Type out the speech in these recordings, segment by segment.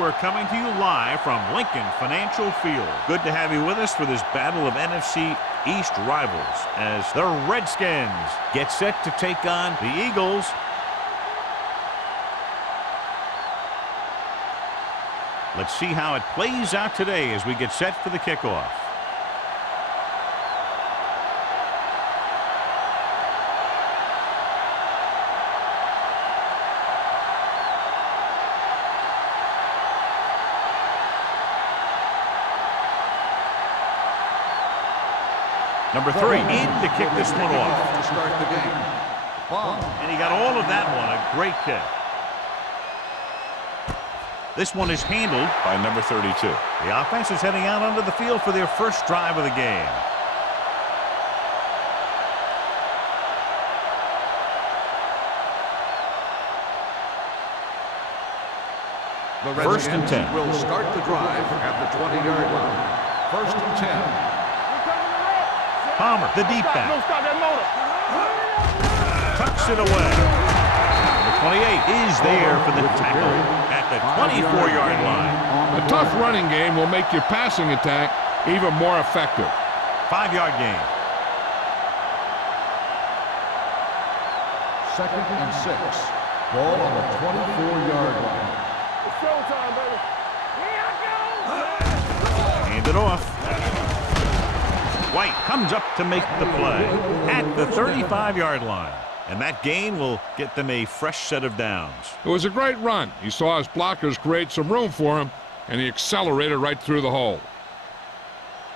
we're coming to you live from Lincoln Financial Field. Good to have you with us for this battle of NFC East rivals as the Redskins get set to take on the Eagles. Let's see how it plays out today as we get set for the kickoff. Number 3 in to kick this one off. To start the game. And he got all of that one. A great kick. This one is handled by number 32. The offense is heading out onto the field for their first drive of the game. The First and 10. Will start the drive at the 20-yard line. First and 10. Palmer, the deep back. Tucks it away. Number 28 is there for the tackle at the 24-yard line. A tough running game will make your passing attack even more effective. 5-yard gain. Second and 6. Ball on the 24-yard line. It's showtime, baby. Here I go. Hand it off. White comes up to make the play at the 35-yard line. And that gain will get them a fresh set of downs. It was a great run. He saw his blockers create some room for him, and he accelerated right through the hole.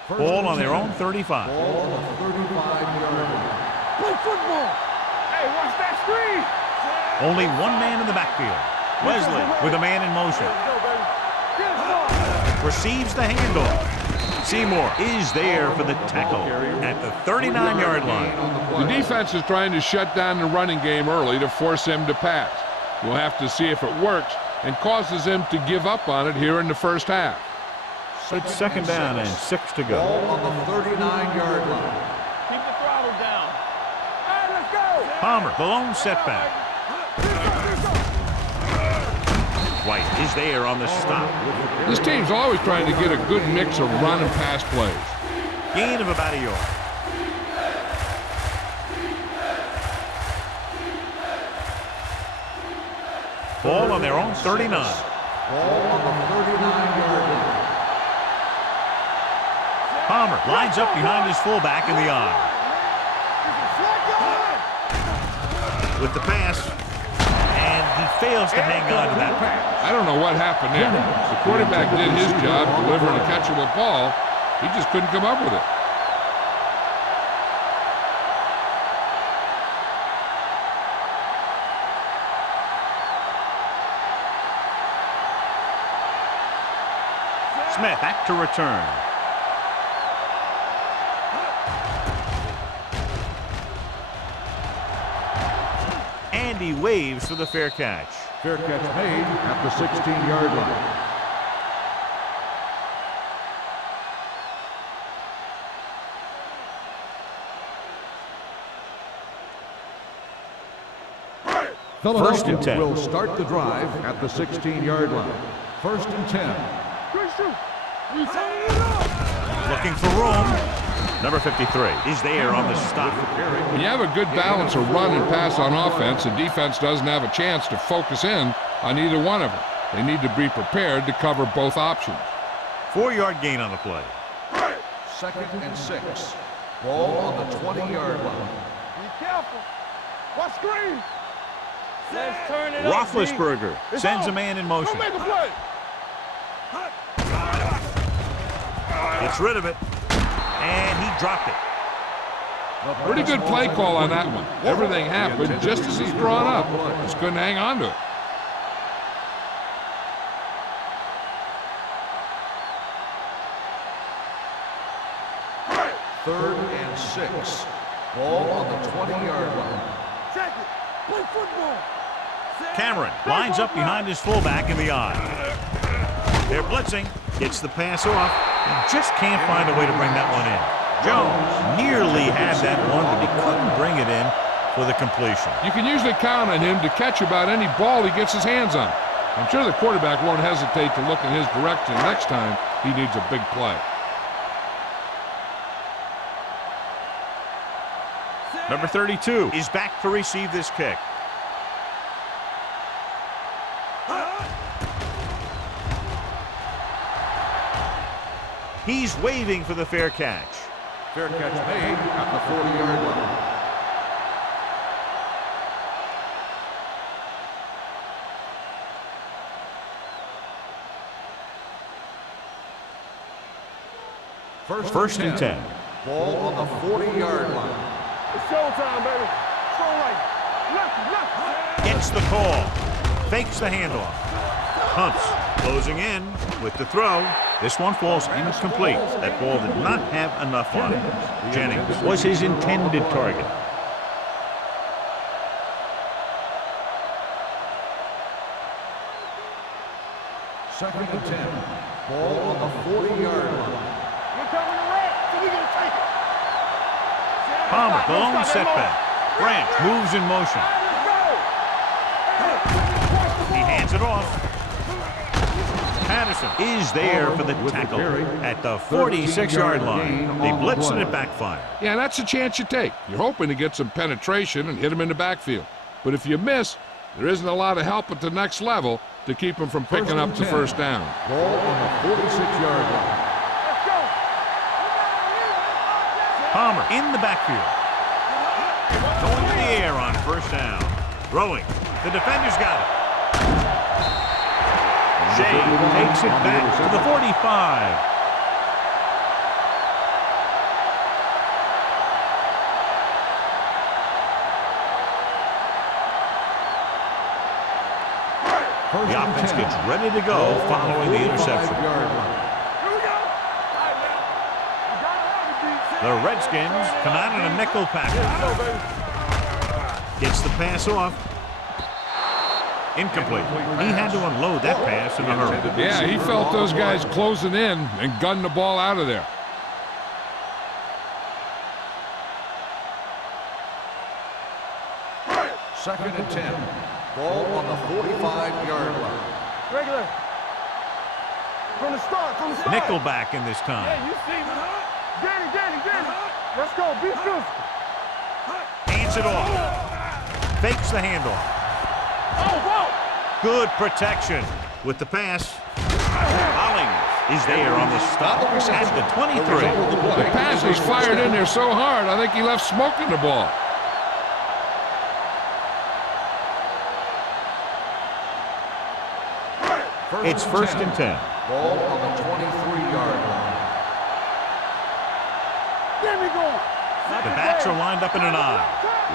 Ball on their own 35. Ball on the 35-yard line. Play football. Hey, watch that screen. Only one man in the backfield. Wesley with a man in motion. Receives the handoff. Seymour is there for the tackle at the 39-yard line. The defense is trying to shut down the running game early to force him to pass. We'll have to see if it works and causes him to give up on it here in the first half. It's second down and 6 to go. Ball on the 39-yard line. Keep the throttle down. All right, let's go. Palmer, the lone setback. White is there on the stop. This team's always trying to get a good mix of run and pass plays. Gain of about a yard. Ball on their own 39. Ball on the 39-yard line. Palmer lines up behind his fullback in the eye. With the pass. And he fails to hang on to that pass. I don't know what happened there. The quarterback did his job delivering a catchable ball. He just couldn't come up with it. Smith back to return. And he waves for the fair catch. Fair catch made at the 16-yard line. First and 10. Will start the drive at the 16-yard line. First and 10. Looking for room. Number 53 is there on the stop. When you have a good balance of run and pass on offense, the defense doesn't have a chance to focus in on either one of them. They need to be prepared to cover both options. 4-yard gain on the play. Second and 6. Ball on the 20-yard line. Be careful. Watch screen. Let's turn it up. Roethlisberger sends a man in motion. Don't make a play. Gets rid of it. And he dropped it. Pretty good play call on that one. Everything happened just as he's drawn up. Just couldn't hang on to it. Third and 6. Ball on the 20-yard line. Check it. Play football. Cameron lines up behind his fullback in the eye. They're blitzing. Gets the pass off. And just can't find a way to bring that one in. Jones nearly had that one, but he couldn't bring it in for the completion. You can usually count on him to catch about any ball he gets his hands on. I'm sure the quarterback won't hesitate to look in his direction next time he needs a big play. Number 32 is back to receive this kick. He's waving for the fair catch. Fair catch made at the 40-yard line. First and 10. Ball on the 40-yard line. It's showtime, baby. Go right. Left. Gets the call. Fakes the handoff. Hunts closing in with the throw. This one falls incomplete. That ball did not have enough on it. Jennings was his intended target. Second and 10. Ball on the 40-yard line. We're coming to red, so we gonna take it. Palmer, the lone setback. Branch moves in motion. He hands it off. Patterson is there for the tackle at the 46-yard line. They blitz and it backfires. Yeah, that's a chance you take. You're hoping to get some penetration and hit him in the backfield. But if you miss, there isn't a lot of help at the next level to keep him from picking up the first down. Ball on the 46-yard line. Palmer in the backfield. Going to the air on first down. Throwing. The defender's got it. Shea takes it back to the 45. The offense gets ready to go following the interception. The Redskins come out in a nickel package. Gets the pass off. Incomplete. He had to unload that pass in a hurry. Yeah, he felt those guys closing in and gunned the ball out of there. Second and 10. Ball on the 45-yard line. Regular. From the start. Nickelback in this time. Hey, you see me? Danny. Let's go. Be physical. Hands it off. Fakes the handoff. Oh, Good protection with the pass. Hollings is there on the stop at the 23. The pass was fired in there so hard, I think he left smoke in the ball. It's first and 10. Ball on the 23-yard line. There we go. The backs are lined up in an I.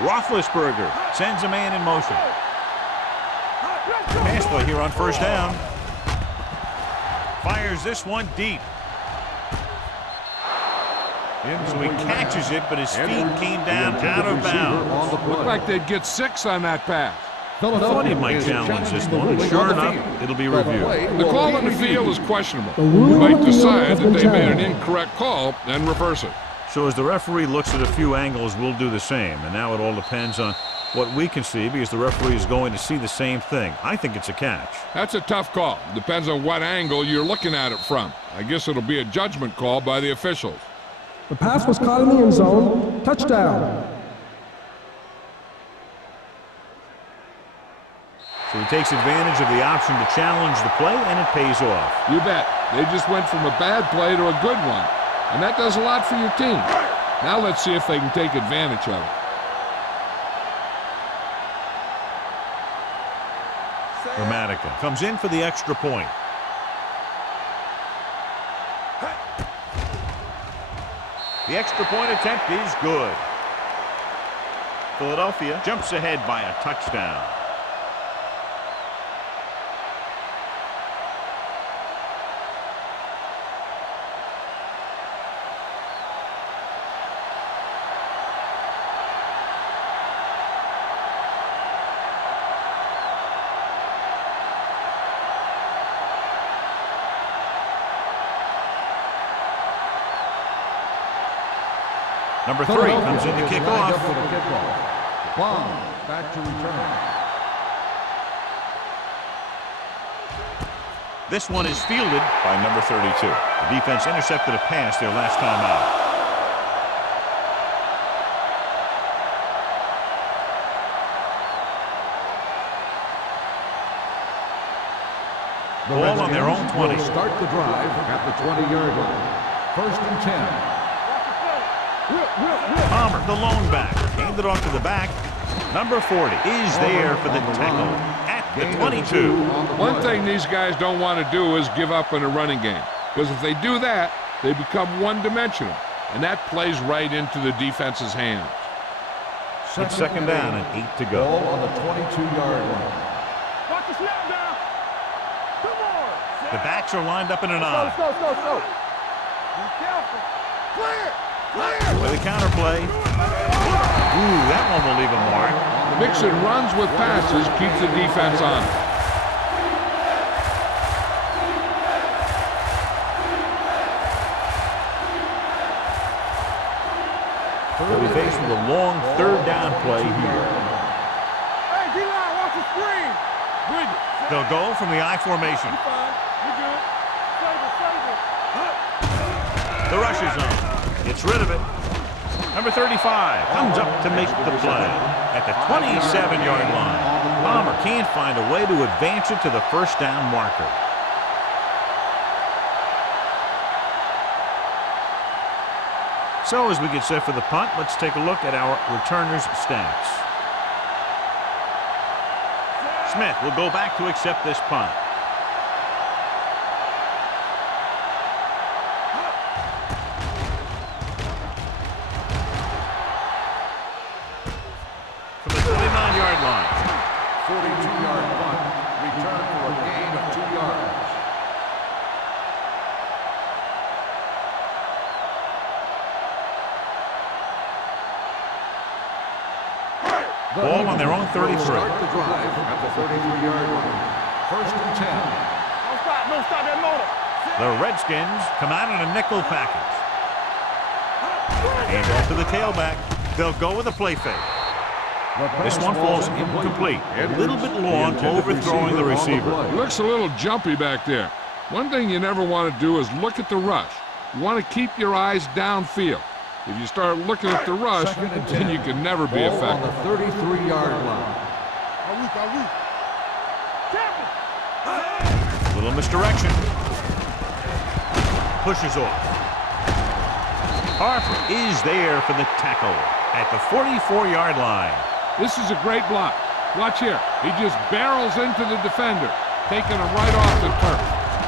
Roethlisberger sends a man in motion. Pass play here on first down. Fires this one deep. So he catches it, but his feet came down out of bounds. Looked like they'd get 6 on that pass. I thought he might challenge this one. Sure enough, it'll be reviewed. The call on the field is questionable. We might decide that they made an incorrect call and reverse it. So as the referee looks at a few angles, we'll do the same. And now it all depends on what we can see because the referee is going to see the same thing. I think it's a catch. That's a tough call. Depends on what angle you're looking at it from. I guess it'll be a judgment call by the officials. The pass was caught in the end zone. Touchdown. So he takes advantage of the option to challenge the play, and it pays off. You bet. They just went from a bad play to a good one. And that does a lot for your team. Now let's see if they can take advantage of it. Gramatica comes in for the extra point. The extra point attempt is good. Philadelphia jumps ahead by a touchdown. Number 3 comes in to kick off. Bond back to return. This one is fielded by number 32. The defense intercepted a pass their last time out. The Ball on their own 20. will start the drive at the 20-yard line. 1st and 10. Palmer, the lone back, handed off to the back. Number 40 is there for the tackle at the 22. One thing these guys don't want to do is give up in a running game, because if they do that, they become one-dimensional, and that plays right into the defense's hands. It's 2nd down and 8 to go. Ball on the 22-yard line. Watch the snap down. Come on. The backs are lined up in an I. Go. Be careful. Clear. With a counter play. Ooh, that one will leave a mark. Mixing runs with passes keeps the defense on. They'll be faced with a long 3rd down play here. Hey, D-line, watch the screen. Bridge it. They'll go from the I formation. You fine. You good. Save it. The rush is on. Gets rid of it. Number 35 comes up to make the play at the 27-yard line. Palmer can't find a way to advance it to the 1st down marker. So as we get set for the punt, let's take a look at our returners' stats. Smith will go back to accept this punt. From the 29-yard line. 42-yard punt. Return for a gain of 2 yards. Ball on their own 33. Start the drive at the 33-yard line. 1st and 10. Don't stop that motor. The Redskins come out in a nickel package. Hand off to the tailback. They'll go with a play fake. This one falls incomplete. A little bit long, overthrowing the receiver. It looks a little jumpy back there. One thing you never want to do is look at the rush. You want to keep your eyes downfield. If you start looking at the rush, then you can never be Ball effective. on the 33-yard line. Little misdirection. Pushes off. Harper is there for the tackle at the 44-yard line. This is a great block. Watch here. He just barrels into the defender, taking him right off the turf.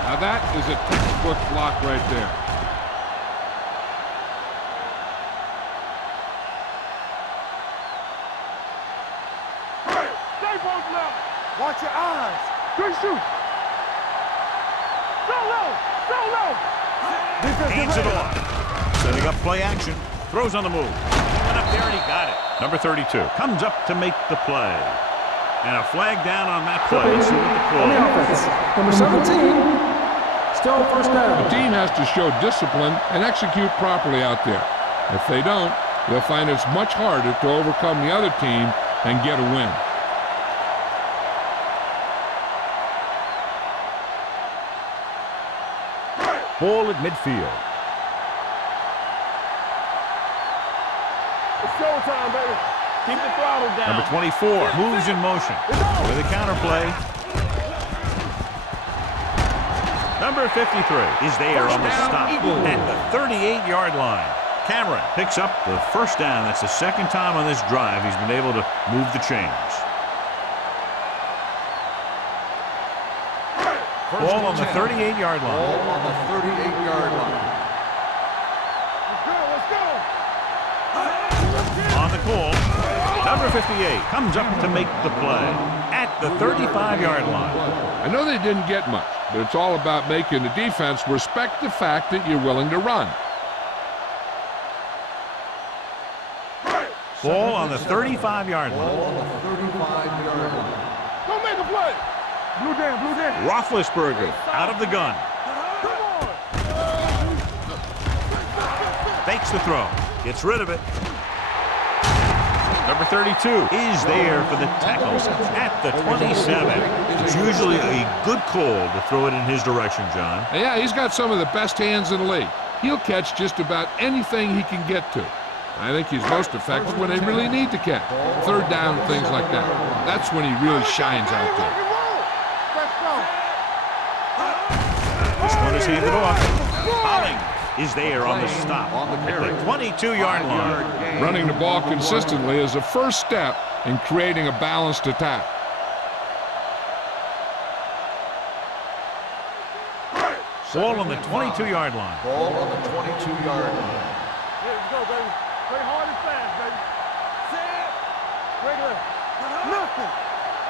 Now that is a textbook block right there. Watch your eyes. Good shoot. So low. Hands it off. Setting up play action. Throws on the move. Went up there and he got it. Number 32 comes up to make the play. And a flag down on that play. Let's see what the call On the is. offense, number 17, still 1st down. The team has to show discipline and execute properly out there. If they don't, they'll find it's much harder to overcome the other team and get a win. Ball at midfield. It's showtime, baby. Keep the throttle down. Number 24 moves in motion with a counter play. Number 53 is there on the stop at the 38-yard line. Cameron picks up the 1st down. That's the 2nd time on this drive he's been able to move the chains. Ball on the 38-yard line. Ball on the 38-yard line. Let's go. On the call, number 58 comes up to make the play at the 35-yard line. I know they didn't get much, but it's all about making the defense respect the fact that you're willing to run. Ball on the 35-yard Ball line. on the 35-yard line. Go make a play. Blue down. Roethlisberger out of the gun. Come on. Fakes the throw. Gets rid of it. Number 32 is there for the tackle at the 27. It's usually a good call to throw it in his direction, John. Yeah, he's got some of the best hands in the league. He'll catch just about anything he can get to. I think he's most effective when they really need to catch. Third down and things like that. That's when he really shines out there. This one is handed off. Hollings is there on the stop at the 22-yard line. Running the ball consistently is the first step in creating a balanced attack. Ball on the 22-yard line. Ball on the 22-yard line. Let's go, baby. Play hard and fast, baby. Regular. Nothing.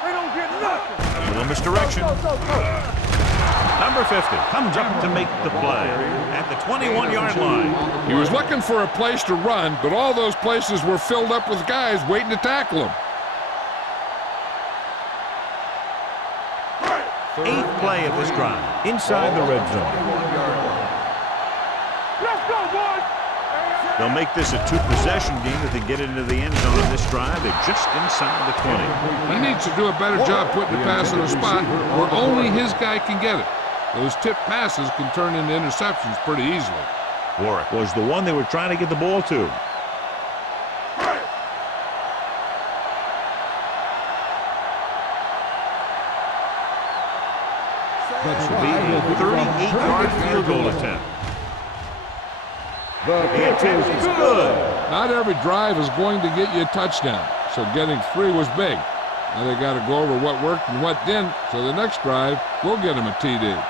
They don't get nothing. A little misdirection. Number 50 comes up to make the play at the 21-yard line. He was looking for a place to run, but all those places were filled up with guys waiting to tackle him. Eighth play of this drive inside the red zone. Let's go, boys. They'll make this a two-possession game if they get it into the end zone on this drive. They're just inside the 20. He needs to do a better job putting the pass in a spot where only his guy can get it. Those tip passes can turn into interceptions pretty easily. Warwick was the one they were trying to get the ball to. This will be a 38-yard field goal attempt. The attempt is good. Not every drive is going to get you a touchdown, so getting 3 was big. Now they got to go over what worked and what didn't, so the next drive will get him a TD.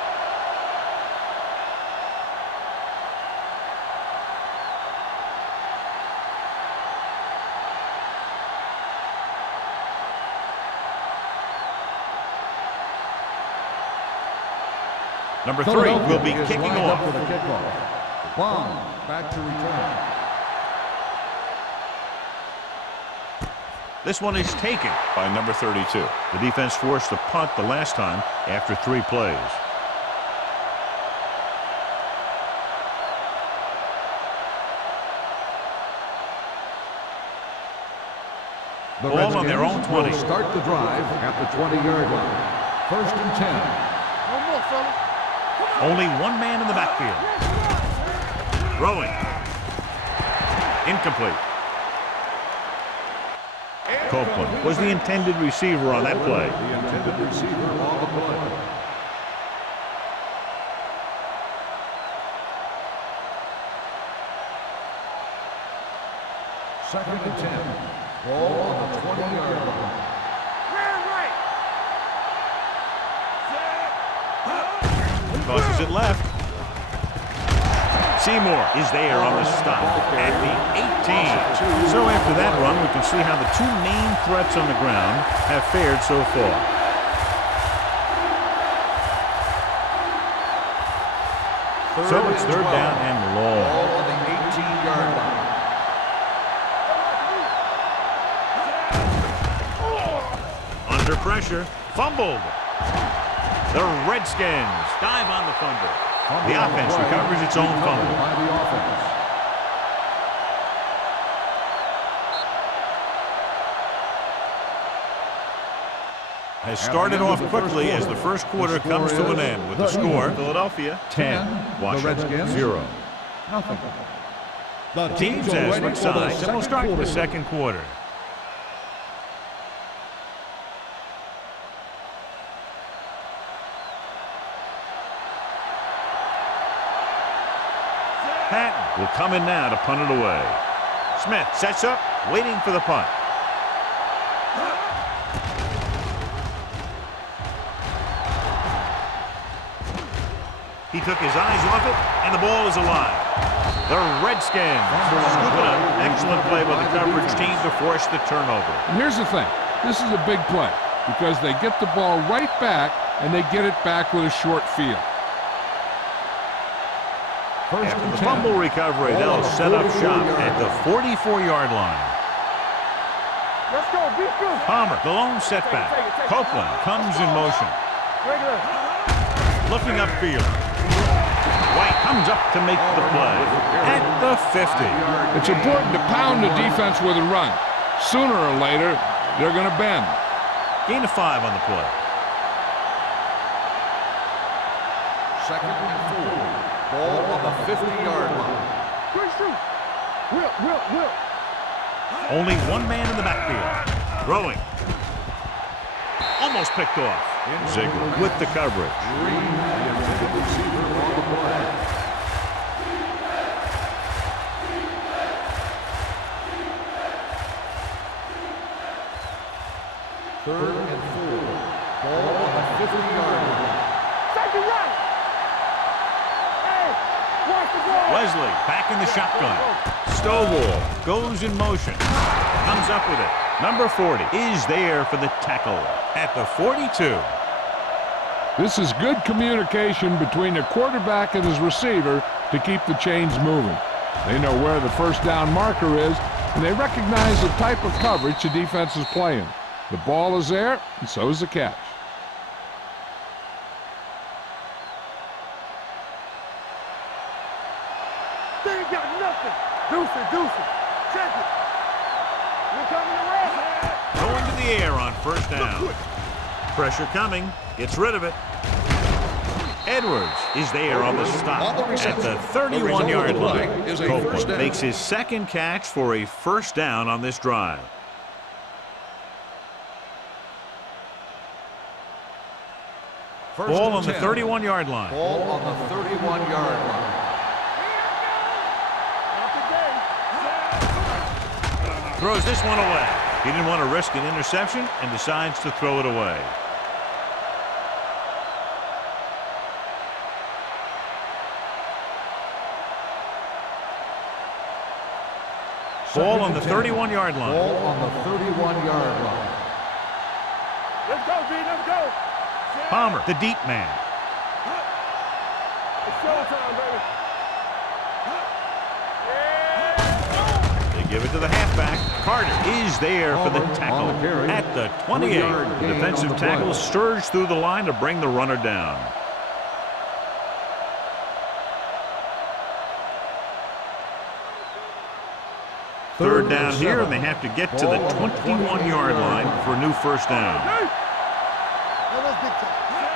Number 3 will be kicking off. For the kickoff. Bond back to return. This one is taken by number 32. The defense forced a punt the last time after 3 plays. The Ball on their own Redskins 20. will start the drive at the 20-yard line. First and 10. No more, fella. Only one man in the backfield. Throwing. Incomplete. Copeland was the intended receiver on that play. The intended receiver on the play. Second and 10. Ball on the 20-yard line. Tosses it left. Seymour is there on the stop at the 18. So after that run, we can see how the 2 main threats on the ground have fared so far. So it's third down and long. Ball on the 18-yard line. Under pressure, fumbled. The Redskins dive on the fumble. The offense recovers its own fumble. By the offense. Has started off quickly as the first quarter comes to an end with the score Philadelphia 10, Washington 0. Nothing. The Teams as switch sides, and we'll start the second quarter. Patton will come in now to punt it away. Smith sets up, waiting for the punt. He took his eyes off it, and the ball is alive. The Redskins scoop it up. Excellent play by the coverage team to force the turnover. And here's the thing. This is a big play because they get the ball right back and they get it back with a short field. After the fumble recovery, they'll set up shop at the 44-yard line. Let's go. Be good. Palmer, the lone setback. Copeland comes in motion. Regular. Looking upfield. White comes up to make the play at the 50. It's important to pound the defense with a run. Sooner or later, they're going to bend. Gain of 5 on the play. Second and 4. Ball on the 50-yard line. Good shoot. Will. Only one man in the backfield. Throwing. Almost picked off. Ziegler with the coverage. Green, the intended receiver on the play. Third and 4. Ball on the 50-yard line. Second right. Hey, watch the ball. Wesley back in the shotgun. Stovall goes in motion. Comes up with it. Number 40 is there for the tackle at the 42. This is good communication between the quarterback and his receiver to keep the chains moving. They know where the first down marker is, and they recognize the type of coverage the defense is playing. The ball is there, and so is the catch. They ain't got nothing. Deuce it. Check it. We're coming around. Going to the air on first down. Pressure coming. Gets rid of it. Edwards is there on the stop at the 31-yard line. Copeland makes his second catch for a first down on this drive. Ball on the 31-yard line. Ball on the 31-yard line. Throws this one away. He didn't want to risk an interception and decides to throw it away. Ball on the 31-yard line. Ball on the 31-yard line. Let's go, B. Let's go. Palmer, the deep man. It's showtime, baby. They give it to the halfback. Carter is there for the tackle at the 28. The defensive tackle surged through the line to bring the runner down. Third down here, and they have to get to the 21-yard line for a new first down.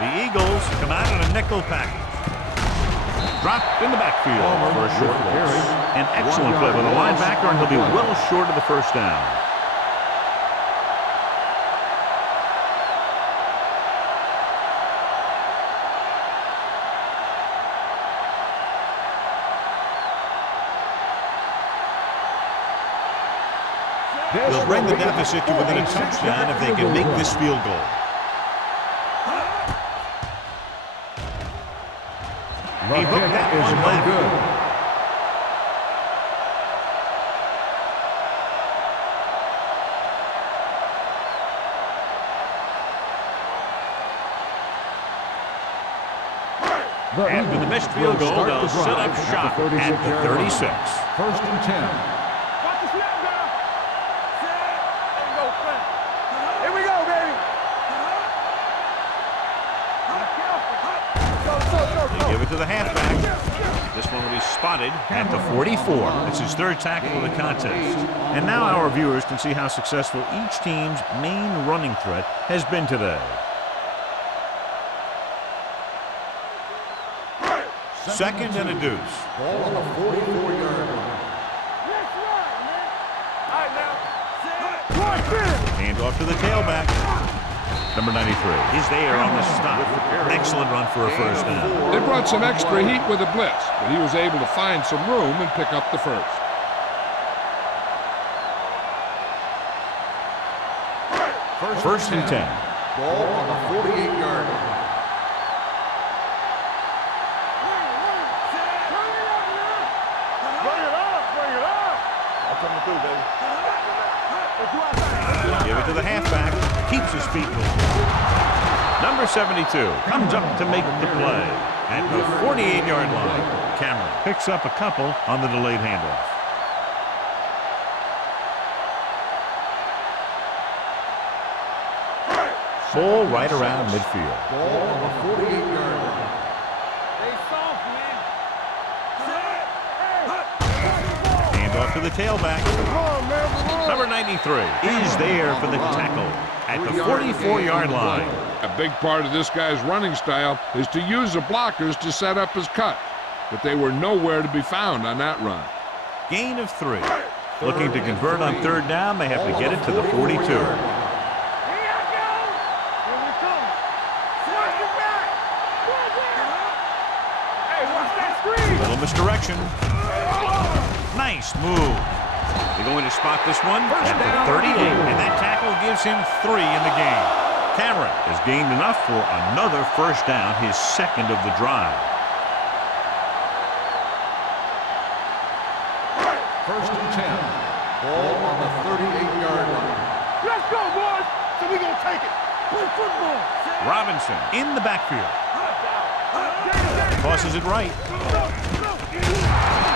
The Eagles come out in a nickel package. Dropped in the backfield for a short loss. An excellent play by the linebacker, and he'll be well short of the first down. They'll bring the deficit to within a touchdown if they can make this field goal. He hooked that one left. After the missed field goal, they'll set up shop at the 36. First and 10. Watch the snap down. There you go, Flint. Here we go, baby. They give it to the halfback. This one will be spotted at the 44. It's his third tackle of the contest. And now our viewers can see how successful each team's main running threat has been today. Second and a deuce. Ball on the 44-yard line. Hand off to the tailback. Number 93 is there on the stop. Excellent run for a first down. They brought some extra heat with a blitz, but he was able to find some room and pick up the first. First and 10. Ball on the 48-yard line. Give it to the halfback. Keeps his feet moving. Number 72 comes up to make the play at the 48-yard line. Cameron picks up a couple on the delayed handoff. Ball right around midfield. Ball on the 48-yard line. Hand off to the tailback. Number 93 is there for the tackle at the 44-yard line. A big part of this guy's running style is to use the blockers to set up his cut, but they were nowhere to be found on that run. Gain of 3. Looking to convert on third down, they have to get it to the 42. Little misdirection. Nice move. They're going to spot this one at the 38, and that tackle gives him 3 in the game. Cameron has gained enough for another first down, his second of the drive. First and 10. Ball on the 38-yard line. Let's go, boys. So we gonna take it. Play football. Robinson in the backfield. Tosses it right.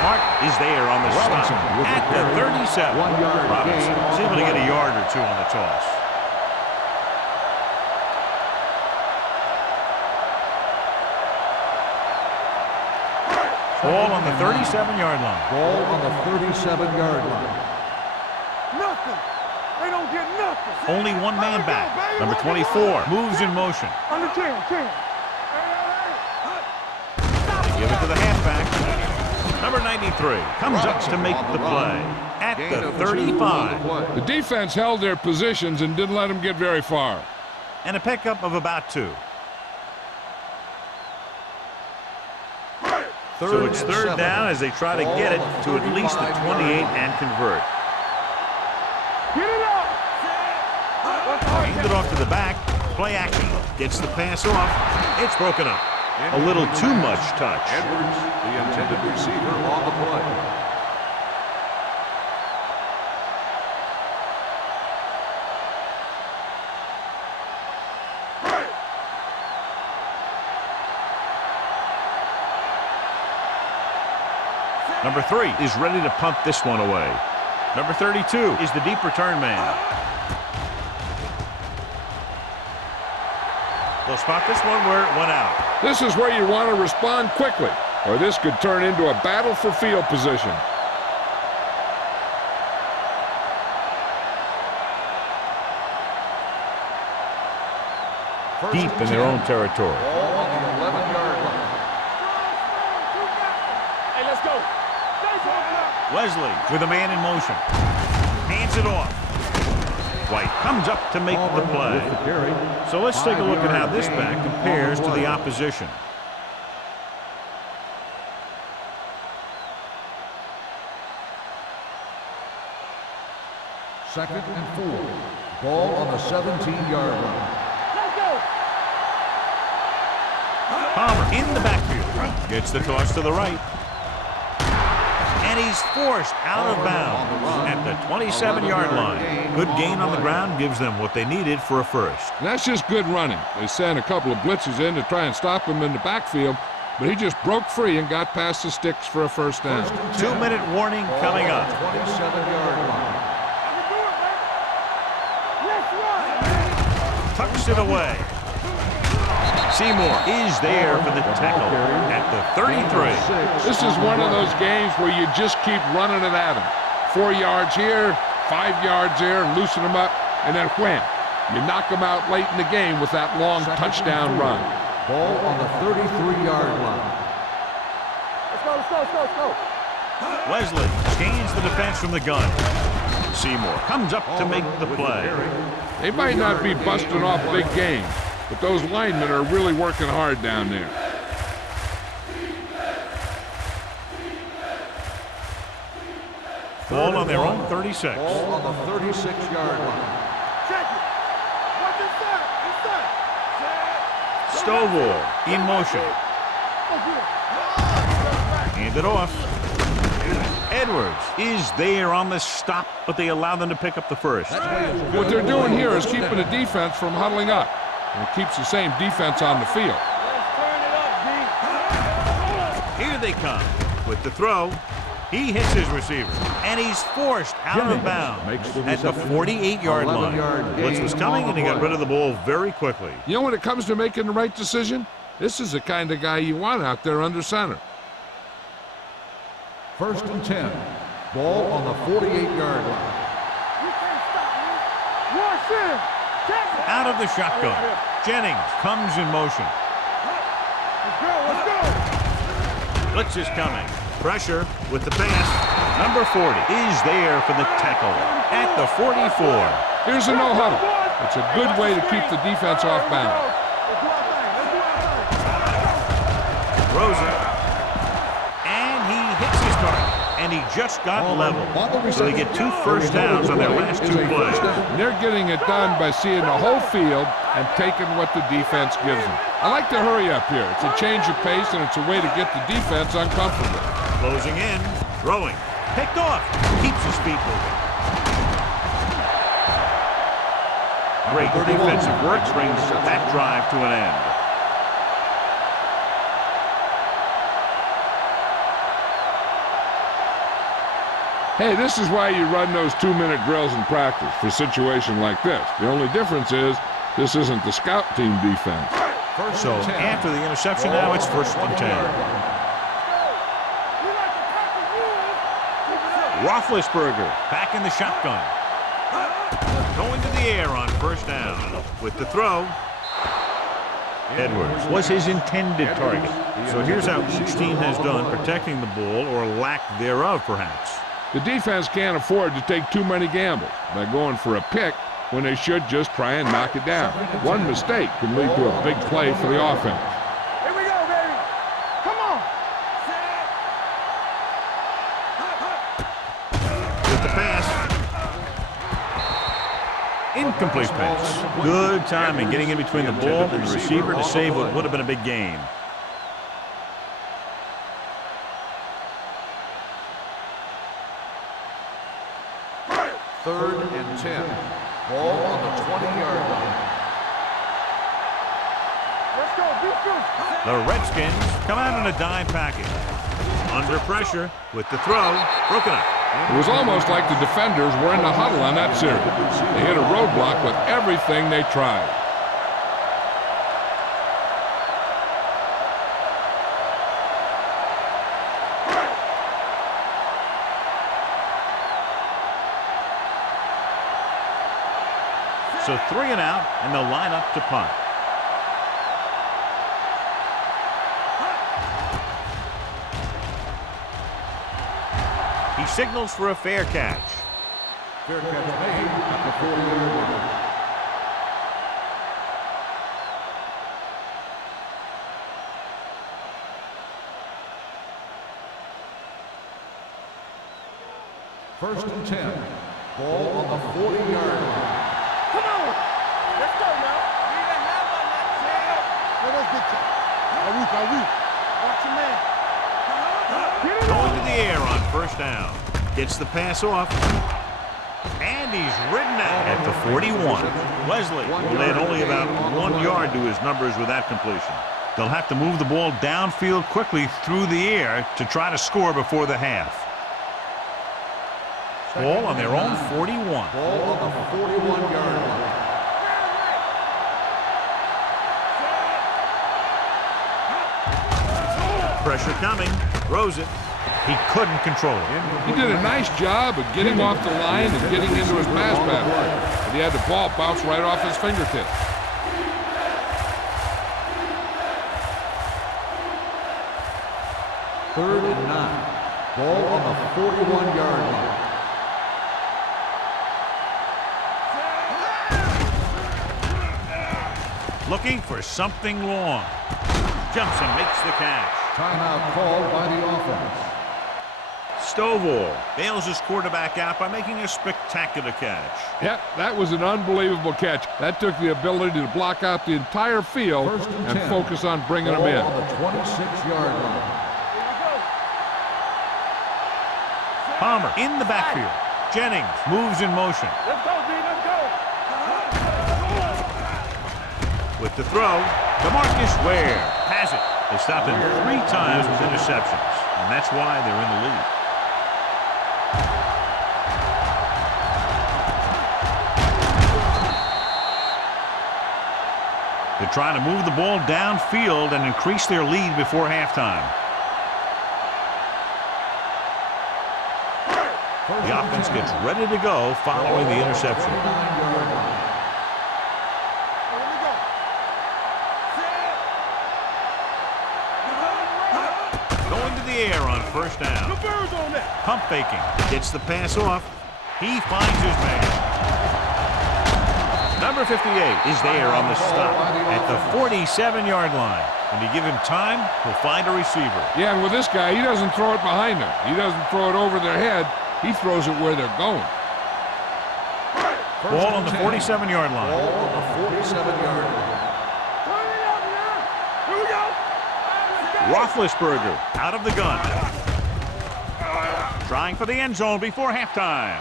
Hart is there on the stop at the 37. Robinson is able to get a yard or 2 on the toss. Ball on the 37-yard line. Ball on the 37-yard line. Nothing. They don't get nothing. Only one man back. Number 24 moves in motion. On the 10. Give it to the halfback. Number 93 comes up to make the play at the 35. The defense held their positions and didn't let them get very far. And a pickup of about 2. So it's third down as they try to get it to at least the 28 and convert. Get it up. Hand it off to the back. Play action. Gets the pass off. It's broken up. A little too much touch. Edwards, the intended receiver on the play. Number 3 is ready to punt this one away. Number 32 is the deep return man. They'll spot this one where it went out. This is where you want to respond quickly, or this could turn into a battle for field position. Deep in their own territory. Ball on the 11-yard line. Hey, let's go. Wesley with a man in motion. Hands it off. White comes up to make the play. So let's take a look at how this back compares to the opposition. Second and 4. Ball on the 17-yard line. Let's go. Palmer in the backfield. Gets the toss to the right. And he's forced out of bounds at the 27-yard line. Good gain on the ground gives them what they needed for a first. And that's just good running. They sent a couple of blitzes in to try and stop him in the backfield, but he just broke free and got past the sticks for a first down. 2-minute warning coming up. 27-yard line. Tucks it away. Seymour is there for the tackle at the 33. This is one of those games where you just keep running it at him. 4 yards here, 5 yards there, loosen them up, and then wham. You knock them out late in the game with that long touchdown run. Ball on the 33-yard line. Let's go. Wesley gains the defense from the gun. Seymour comes up to make the play. They might not be busting off big games, but those linemen are really working hard down there. Ball on their own 36. Ball on the 36-yard line. Check it. What's inside? Stovall in motion. Hand it off. Edwards is there on the stop, but they allow them to pick up the first. What they're doing here is keeping the defense from huddling up. And it keeps the same defense on the field. Let's turn it up, D. Here they come with the throw. He hits his receiver, and he's forced out of bounds at the 48-yard line. Blitz was coming, and he got rid of the ball very quickly. You know, when it comes to making the right decision, this is the kind of guy you want out there under center. First and 10. Ball on the 48-yard line. You can't stop me. Rush in. Check it. Out of the shotgun. Jennings comes in motion. Let's go. Let's go. Blitz is coming. Pressure with the pass. Number 40 is there for the tackle at the 44. Here's a no-huddle. It's a good way to keep the defense off balance. Let's do our thing. Let's do our thing. Throws it. And he hits his target. And he just got level. So they get 2 first downs on their last 2 plays. They're getting it done by seeing the whole field and taking what the defense gives them. I like to hurry up here. It's a change of pace, and it's a way to get the defense uncomfortable. Closing in. Throwing. Picked off. Keeps his feet moving. Great defensive work brings that drive to an end. Hey, this is why you run those 2-minute drills in practice for a situation like this. The only difference is this isn't the scout team defense. So after the interception, now it's 1st and 10. Roethlisberger back in the shotgun. Going to the air on 1st down. With the throw, Edwards was his intended target. So here's how each team has done protecting the ball, or lack thereof, perhaps. The defense can't afford to take too many gambles by going for a pick when they should just try and knock it down. One mistake can lead to a big play for the offense. Here we go, baby. Come on. With the pass. Incomplete pass. Good timing getting in between the ball and the receiver to save what would have been a big gain. Third and 10. Ball on the 20-yard line. Let's go. Defense. The Redskins come out in a dime package. Under pressure with the throw. Broken up. It was almost like the defenders were in the huddle on that series. They hit a roadblock with everything they tried. So 3 and out, and they'll line up to punt. He signals for a fair catch. Fair catch made at the 40-yard line. First and 10. Ball on the 40-yard line. Come on. Let's go now. Let us get you. Are we? Watch your man. Get it Going on. to the air on 1st down. Gets the pass off. And he's ridden out at the 41. Wesley will add only about 1 yard to his numbers with that completion. They'll have to move the ball downfield quickly through the air to try to score before the half. Ball on their own 41. Ball on the 41-yard line. Pressure coming. Throws it. He couldn't control it. He did a nice job of getting off the line and getting into his pass pattern. But he had the ball bounce right off his fingertips. Third and 9. Ball on the 41-yard line. Looking for something long. Jumps and makes the catch. Timeout called by the offense. Stovall bails his quarterback out by making a spectacular catch. Yep, that was an unbelievable catch. That took the ability to block out the entire field First and 10. focus on bringing them Ball in. on the 26-yard line. Palmer in the backfield. Jennings moves in motion. Let's go, D. Let's go. With the throw, DeMarcus Ware has it. They stopped him 3 times with interceptions, and that's why they're in the lead. They're trying to move the ball downfield and increase their lead before halftime. offense gets ready to go following the interception. Going to the air on first down. Pump faking. Gets the pass off. He finds his man. Number 58 is there on the stop at the 47-yard line. When you give him time, he'll find a receiver. Yeah, and with this guy, he doesn't throw it behind them. He doesn't throw it over their head. He throws it where they're going. Ball on the 47-yard line. Ball on the 47-yard line. Roethlisberger out of the gun. Trying for the end zone before halftime.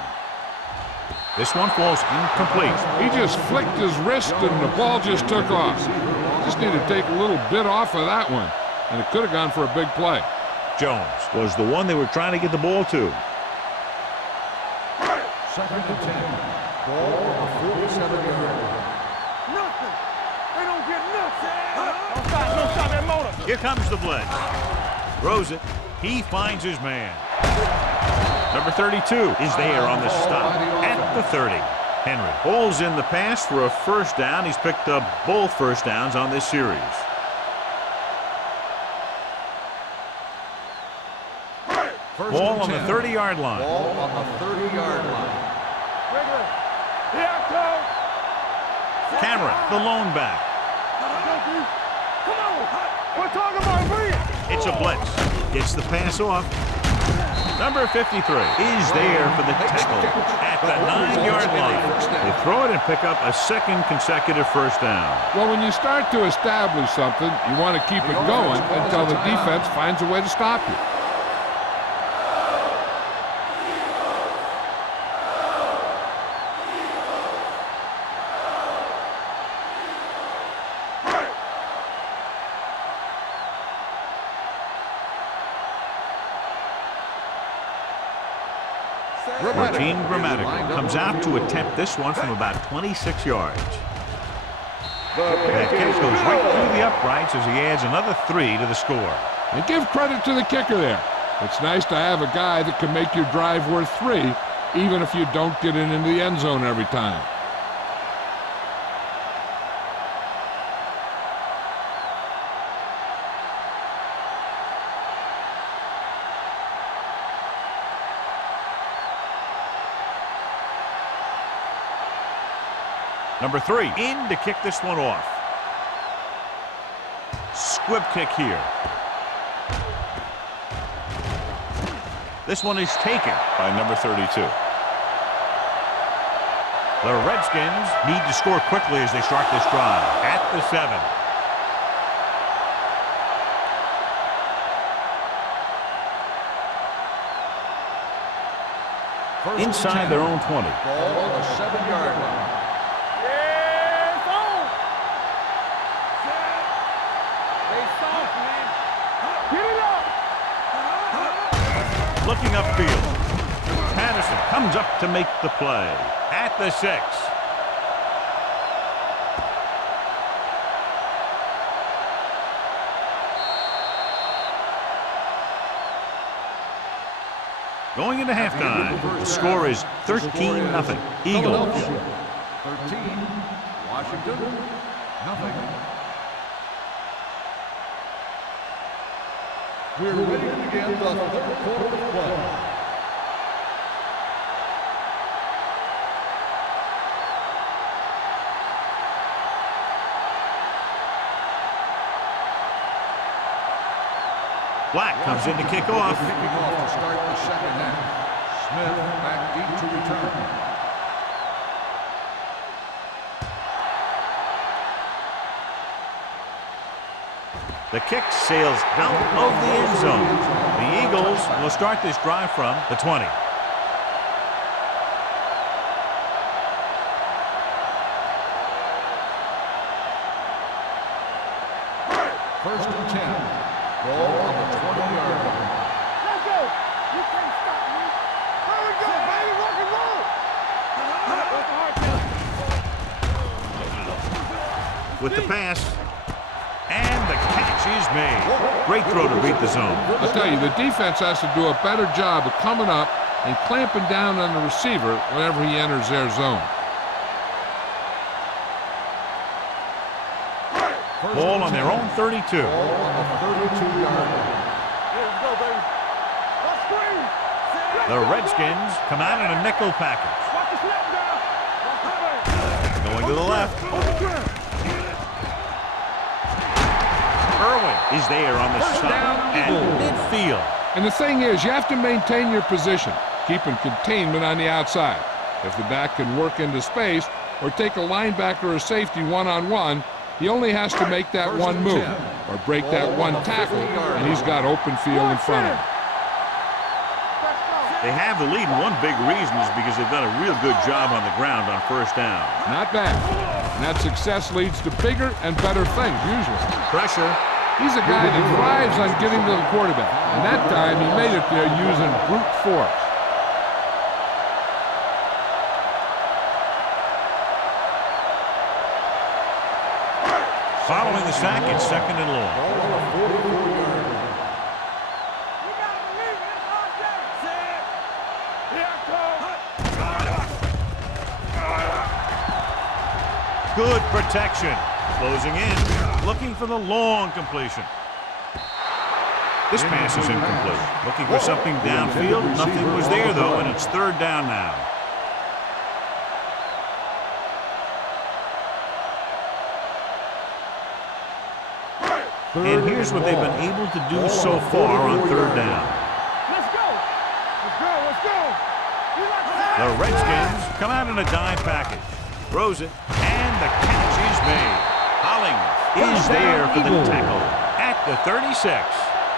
This one falls incomplete. He just flicked his wrist and the ball just took off. Just need to take a little bit off of that one, and it could have gone for a big play. Jones was the one they were trying to get the ball to. Second and 10. Ball on the 47-yard line. Nothing. They don't get nothing. Don't stop that motor. Here comes the blitz. Throws it. He finds his man. Number 32 is there on the stop at the 30. Henry holds in the pass for a first down. He's picked up both first downs on this series. Ball on the 30-yard line. Ball on the 30-yard line. Cameron, the lone back. Come on. We're talking about me. It's a blitz. Gets the pass off. Number 53 is there for the tackle at the 9-yard line. They throw it and pick up a second consecutive first down. Well, when you start to establish something, you want to keep it going until the defense finds a way to stop you. Martin Grammatical comes out to attempt this one from about 26 yards. That kick goes right through the uprights as he adds another 3 to the score. And give credit to the kicker there. It's nice to have a guy that can make your drive worth 3, even if you don't get it into the end zone every time. Number 3 in to kick this one off. Squib kick here. This one is taken by number 32. The Redskins need to score quickly as they start this drive at the 7. Inside their own 20. Ball on the 7-yard line. Looking upfield. Patterson comes up to make the play at the 6. Going into halftime, the score is 13-0. Eagles. 13. Washington. Nothing. We're ready to begin the third quarter of play. Black comes in to kick off. Kicking off to start the second half. Smith back deep to return. The kick sails out of the end zone. The Eagles will start this drive from the 20. First and 10. Ball on the 20-yard line. Let's go. You can't stop me. There we go, baby. Rock and roll. With the pass. And the catch is made. Great throw to beat the zone. I'll tell you, the defense has to do a better job of coming up and clamping down on the receiver whenever he enters their zone. Ball on their own 32. Ball on the 32-yard line. Let's go, baby. Let's screen. The Redskins come out in a nickel package. Watch the snap down. Going to the left. Hold the ground. Irwin is there on the First stop down, at Eagles. midfield. And the thing is, you have to maintain your position, keeping containment on the outside. If the back can work into space or take a linebacker or safety one-on-one, he only has to make that First one and move 10. or break that Ball one on the tackle, 50-yard and he's got open field in front of him. They have the lead, and one big reason is because they've done a real good job on the ground on first down. Not bad. And that success leads to bigger and better things, usually. Pressure. He's a guy that thrives on getting to the quarterback. And that time, he made it there using brute force. Following the sack, it's second and long. Ball on the 44-yard line. You gotta believe it. It's our day. Here I come. Good protection. Closing in, looking for the long completion. This pass is incomplete. Looking for something downfield. Nothing was there, though, and it's third down now. And here's what they've been able to do so far on third down. Let's go. Let's go. Let's go. We like The Redskins come out in a dime package. Throws it, and the catch is made. Hollings is there for the tackle at the 36.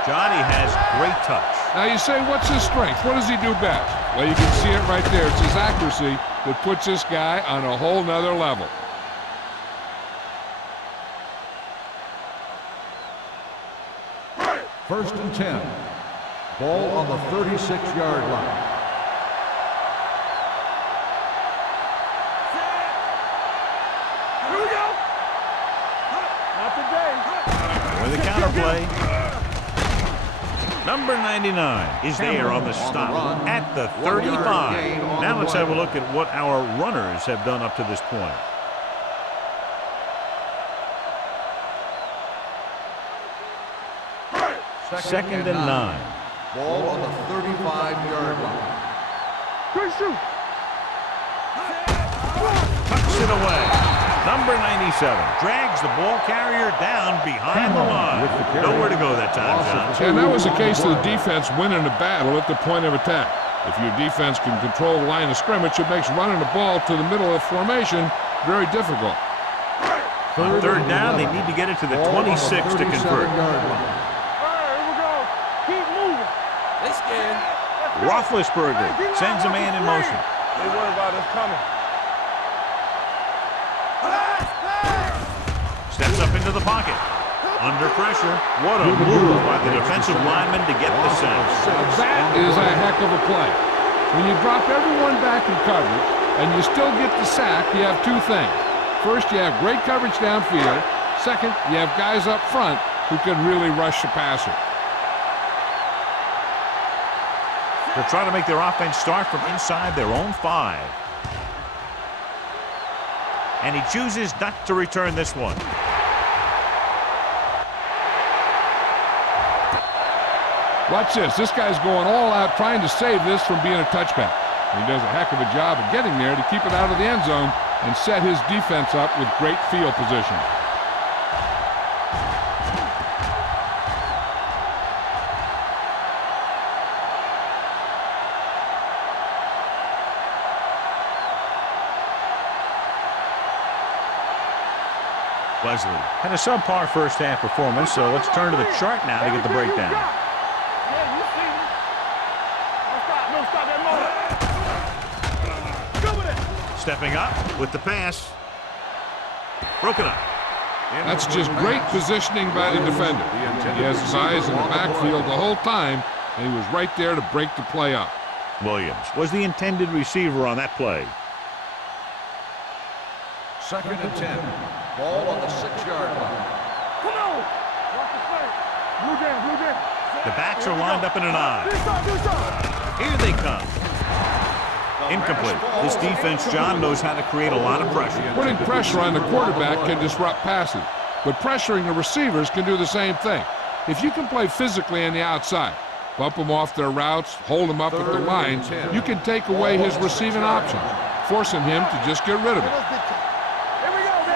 Johnny has great touch. Now you say, what's his strength? What does he do best? Well, you can see it right there. It's his accuracy that puts this guy on a whole nother level. First and 10. Ball on the 36-yard line. Here we go. Not today. With the counterplay. Number 99 is there on the stop at the 35. Now let's have a look at what our runners have done up to this point. Second and 9. Ball on the 35-yard line. Good shoot. Tucks it away. Number 97 drags the ball carrier down behind the line. Nowhere to go that time, John. And that was a case of the defense winning a battle at the point of attack. If your defense can control the line of scrimmage, it makes running the ball to the middle of formation very difficult. On third down, they need to get it to the 26 to convert. Roethlisberger sends a man in motion. They worry about us coming. Steps up into the pocket. Under pressure. What a move by the defensive lineman to get the sack. That is a heck of a play. When you drop everyone back in coverage and you still get the sack, you have two things. First, you have great coverage downfield. Second, you have guys up front who can really rush the passer. They're trying to make their offense start from inside their own 5. And he chooses not to return this one. Watch this. This guy's going all out trying to save this from being a touchback. He does a heck of a job of getting there to keep it out of the end zone and set his defense up with great field position. Leslie had a subpar first-half performance, so let's turn to the chart now to get the breakdown. Yeah, you see me. Don't stop that motor. Go with it. Stepping up with the pass. Broken up. That's just great positioning by the defender. He has his eyes in the backfield the whole time, and he was right there to break the play up. Williams was the intended receiver on that play. Second and 10. Ball on the 6-yard line. Come on. Watch the play. Blue jam, blue jam. The backs are lined up in an I. This side, this side. Here they come. Incomplete. This defense, John, knows how to create a lot of pressure. Putting pressure on the quarterback can disrupt passing, but pressuring the receivers can do the same thing. If you can play physically on the outside, bump them off their routes, hold them up at the line, you can take away his receiving options, forcing him to just get rid of it.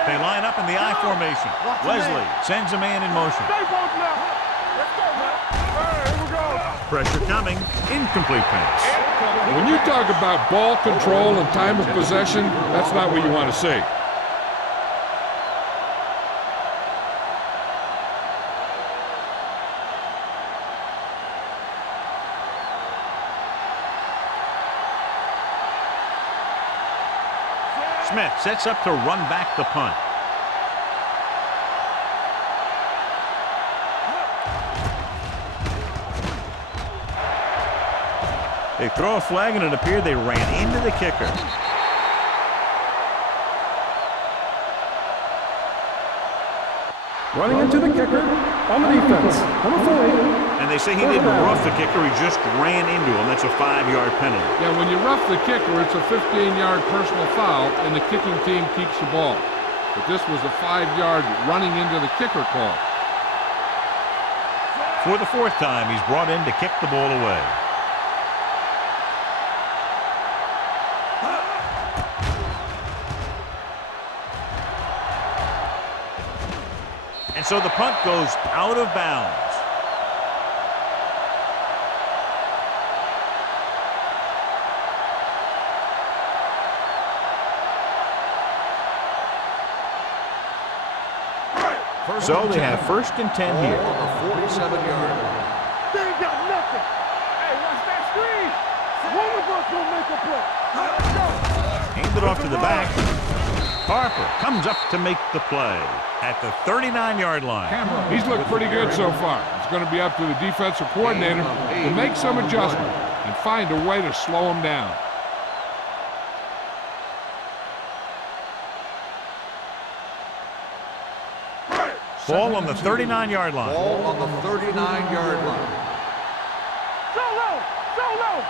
They line up in the I formation. Leslie sends a man in motion. Pressure coming. Incomplete pass. When you talk about ball control and time of possession, that's not what you want to see. Smith sets up to run back the punt. They throw a flag, and it appeared they ran into the kicker. Running into the kicker on the defense. Number 40. And they say he didn't rough the kicker, he just ran into him. That's a 5-yard penalty. Yeah, when you rough the kicker, it's a 15-yard personal foul, and the kicking team keeps the ball. But this was a 5-yard running into the kicker call. For the 4th time, he's brought in to kick the ball away. And so the punt goes out of bounds. So they have 1st and 10 here. On the 47-yard. They ain't got nothing. Hey, watch that screen. One of us will make a play. Let's go. Hand it off to the back. Harper comes up to make the play at the 39-yard line. He's looked pretty good so far. It's going to be up to the defensive coordinator to make some adjustment and find a way to slow him down. Ball on the 39-yard line. Ball on the 39-yard line. So low. So low.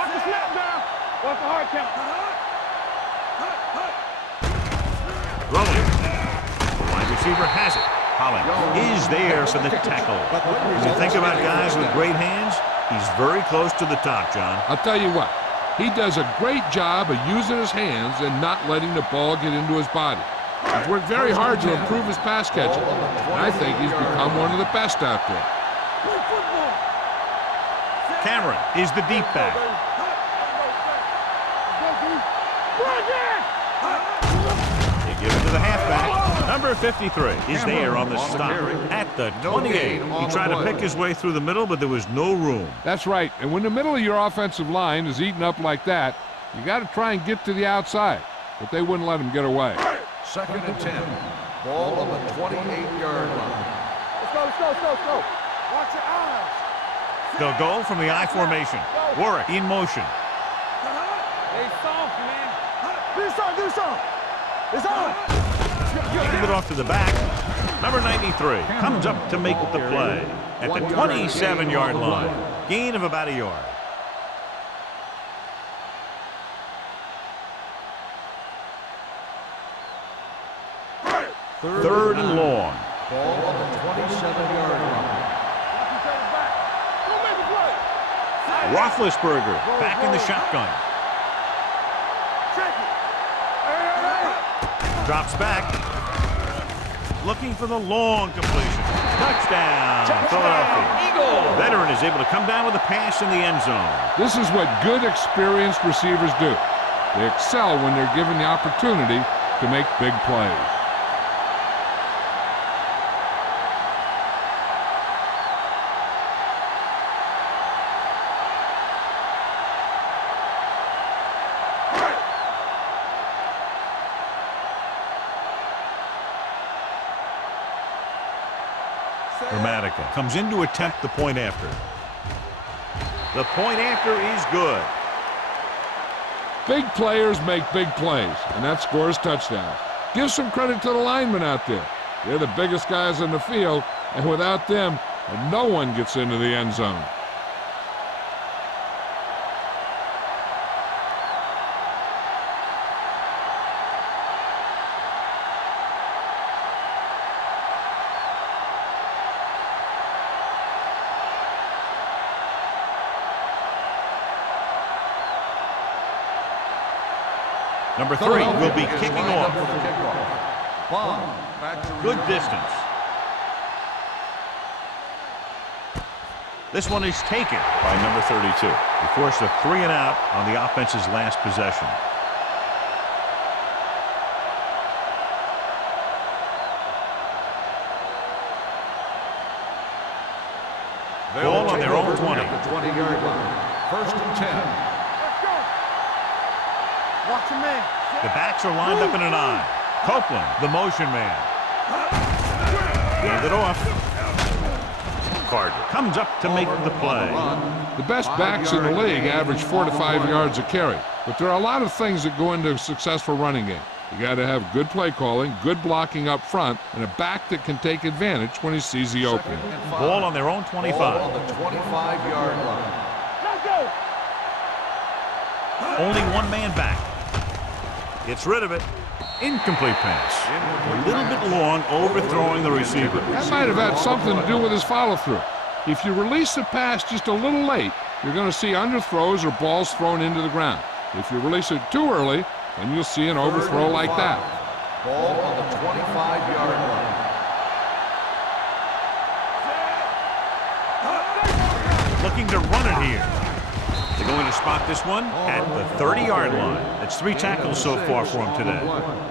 Watch the snap down. Watch the hard count. Rolling. The wide receiver has it. Holland is there for the tackle. When you think about guys with great hands, he's very close to the top, John. I'll tell you what, he does a great job of using his hands and not letting the ball get into his body. He's worked very hard to improve his pass catching, and I think he's become one of the best out there. Cameron is the deep back. They give it to the halfback. Number 53 is there on the stop at the 28. He tried to pick his way through the middle, but there was no room. That's right, and when the middle of your offensive line is eaten up like that, you got to try and get to the outside, but they wouldn't let him get away. 2nd and 10. Ball on the 28-yard line. Let's go, let's go, let's go, let's go. Watch your eyes. They'll go from the I formation. Warwick in motion. Hey, soft, man. Do something. It's on. Hand it off to the back. Number 93 comes up to make the play at the 27-yard line. Gain of about a yard. Third and long. Ball on the 27-yard line. Roethlisberger back in the shotgun. Drops back. Looking for the long completion. Touchdown, Philadelphia. Veteran is able to come down with a pass in the end zone. This is what good, experienced receivers do. They excel when they're given the opportunity to make big plays. Dramatica comes in to attempt the point after. The point after is good. Big players make big plays, and that scores touchdowns. Give some credit to the linemen out there. They're the biggest guys in the field, and without them, no one gets into the end zone. Number 3 will be kicking off. Good distance. This one is taken by number 32. He forced a 3-and-out on the offense's last possession. Ball on their own 20. At the 20-yard line. 1st and 10. Let's go. Watch your man. The backs are lined up in an eye. Copeland, the motion man. Hand it off. Carter comes up to make the play. The best backs in the league average 4 to 5 yards a carry. But there are a lot of things that go into a successful running game. You got to have good play calling, good blocking up front, and a back that can take advantage when he sees the opening. Ball on their own 25. Ball on the 25-yard line. Let's go. Only one man back. Gets rid of it. Incomplete pass. A little bit long, overthrowing the receiver. That might have had something to do with his follow-through. If you release the pass just a little late, you're going to see underthrows or balls thrown into the ground. If you release it too early, then you'll see an overthrow like that. Ball on the 25-yard line. Looking to run it here. They're going to spot this one at the 30-yard line. That's 3 tackles so far for him today.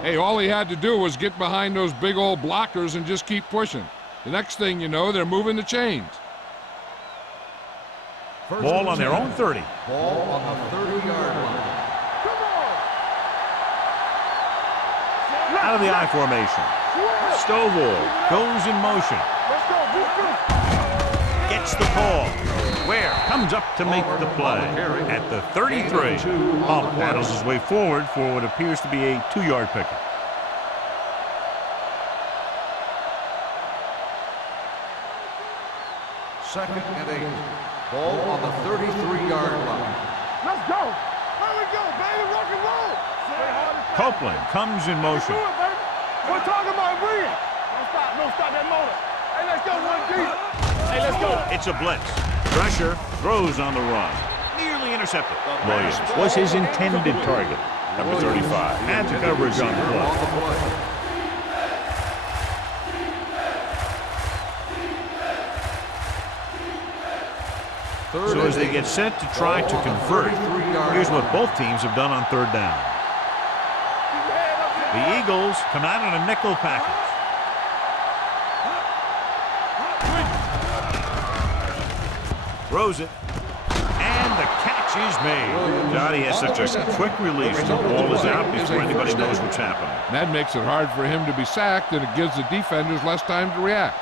Hey, all he had to do was get behind those big old blockers and just keep pushing. The next thing you know, they're moving the chains. Ball on their own 30. Ball on the 30-yard line. Out of the I formation. Stovall goes in motion. Let's go. Gets the call. Ware comes up to make the play at the 33. Hump paddles his way forward for what appears to be a 2-yard pickup. Second and 8. Ball on the 33-yard line. Let's go. There we go, baby. Rock and roll. Copeland comes in motion. Do it, baby. We're talking about win. Don't stop that motor. Hey, let's go, 1 deep. Hey, let's go. It's a blitz. Pressure, throws on the run. Nearly intercepted. Williams was his intended target. Number 35 had the coverage on the play. So as they get set to try to convert, here's what both teams have done on 3rd down. The Eagles come out in a nickel package. Throws it, and the catch is made. Johnny has such a quick release. The ball is out before anybody knows what's happening. That makes it hard for him to be sacked, and it gives the defenders less time to react.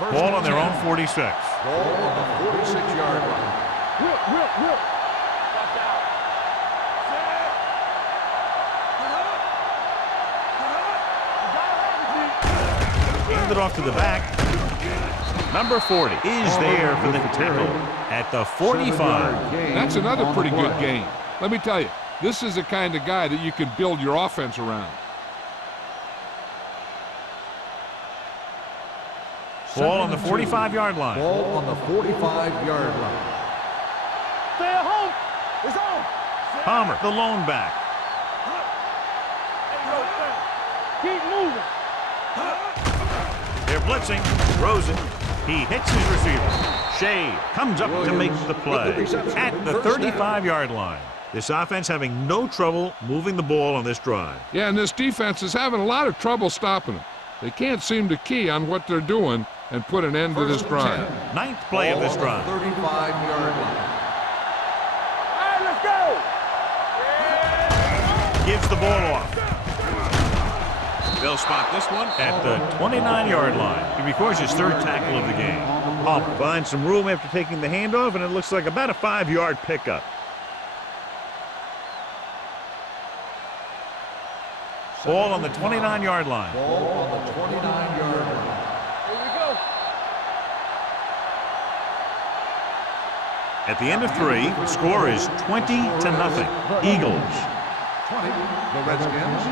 Ball on their own 46. Ball on the 46-yard line. Whip. Watch out. Handed off to the back. Number 40 is there for the tackle at the 45. That's another pretty good game. Let me tell you, this is the kind of guy that you can build your offense around. Ball on the 45-yard line. Ball on the 45-yard line. Stay at home. It's on. Palmer, the lone back. Keep moving. They're blitzing. Throws it. He hits his receiver. Shea comes up to make the play at the 35-yard line. This offense having no trouble moving the ball on this drive. Yeah, and this defense is having a lot of trouble stopping them. They can't seem to key on what they're doing and put an end to this drive. 9th play of this drive. 35-yard line. All right, let's go. Gives the ball off. They'll spot this one at the 29-yard line. He records his 3rd tackle of the game. Hump finds some room after taking the handoff, and it looks like about a 5-yard pickup. Ball on the 29-yard line. Ball on the 29-yard line. Here we go. At the end of 3, the score is 20-0. Eagles. 20, the Redskins.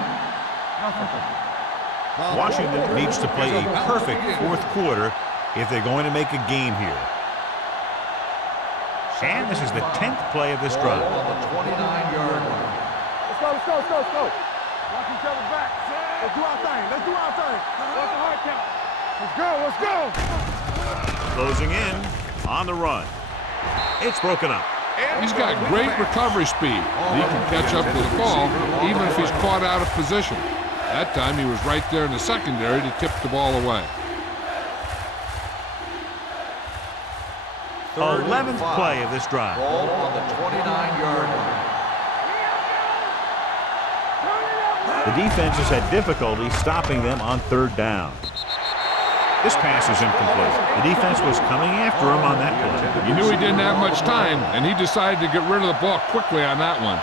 Nothing. Washington needs to play a perfect 4th quarter if they're going to make a game here. And this is the 10th play of this drive. Ball on the 29-yard line. Let's go, let's go, let's go, let's go. Watch each other back. Let's do our thing. Let's do our thing. Watch the hard count. Let's go, let's go. Closing in on the run. It's broken up. He's got great recovery speed. He can catch up to the ball even if he's caught out of position. That time he was right there in the secondary to tip the ball away. 11th play of this drive. Ball on the 29-yard line. The defense has had difficulty stopping them on third down. This pass is incomplete. The defense was coming after him on that play. He knew he didn't have much time, and he decided to get rid of the ball quickly on that one.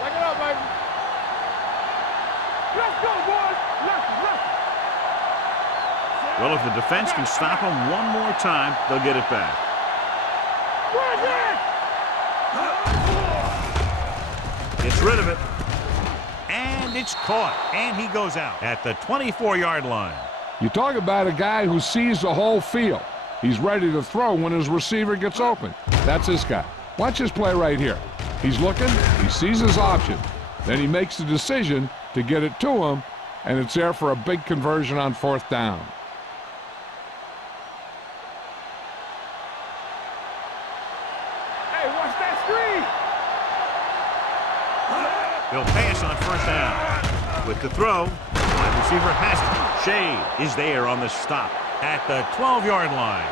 Back it up, baby. Let's go, boys. Let's. Well, if the defense can stop him one more time, they'll get it back. Gets rid of it. And it's caught. And he goes out at the 24-yard line. You talk about a guy who sees the whole field. He's ready to throw when his receiver gets open. That's this guy. Watch his play right here. He's looking, he sees his option. Then he makes the decision to get it to him, and it's there for a big conversion on fourth down. Hey, watch that screen. They'll pass on first down. With the throw, wide receiver has it. Shade is there on the stop at the 12-yard line.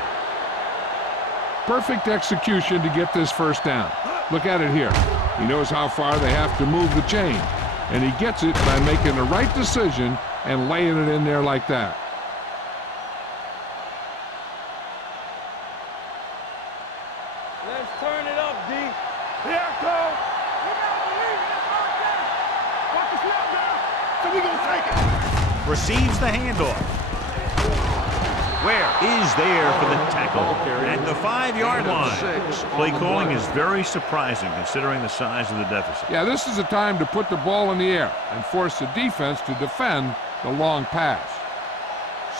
Perfect execution to get this first down. Look at it here. He knows how far they have to move the chain, and he gets it by making the right decision and laying it in there like that. Let's turn it up, D. Here, Cole. We gotta believe it. It's our game. Watch the snap down. So we gonna take it. Receives the handoff. Where is there for the tackle at the 5-yard line. Play calling is very surprising considering the size of the deficit. Yeah, this is the time to put the ball in the air and force the defense to defend the long pass.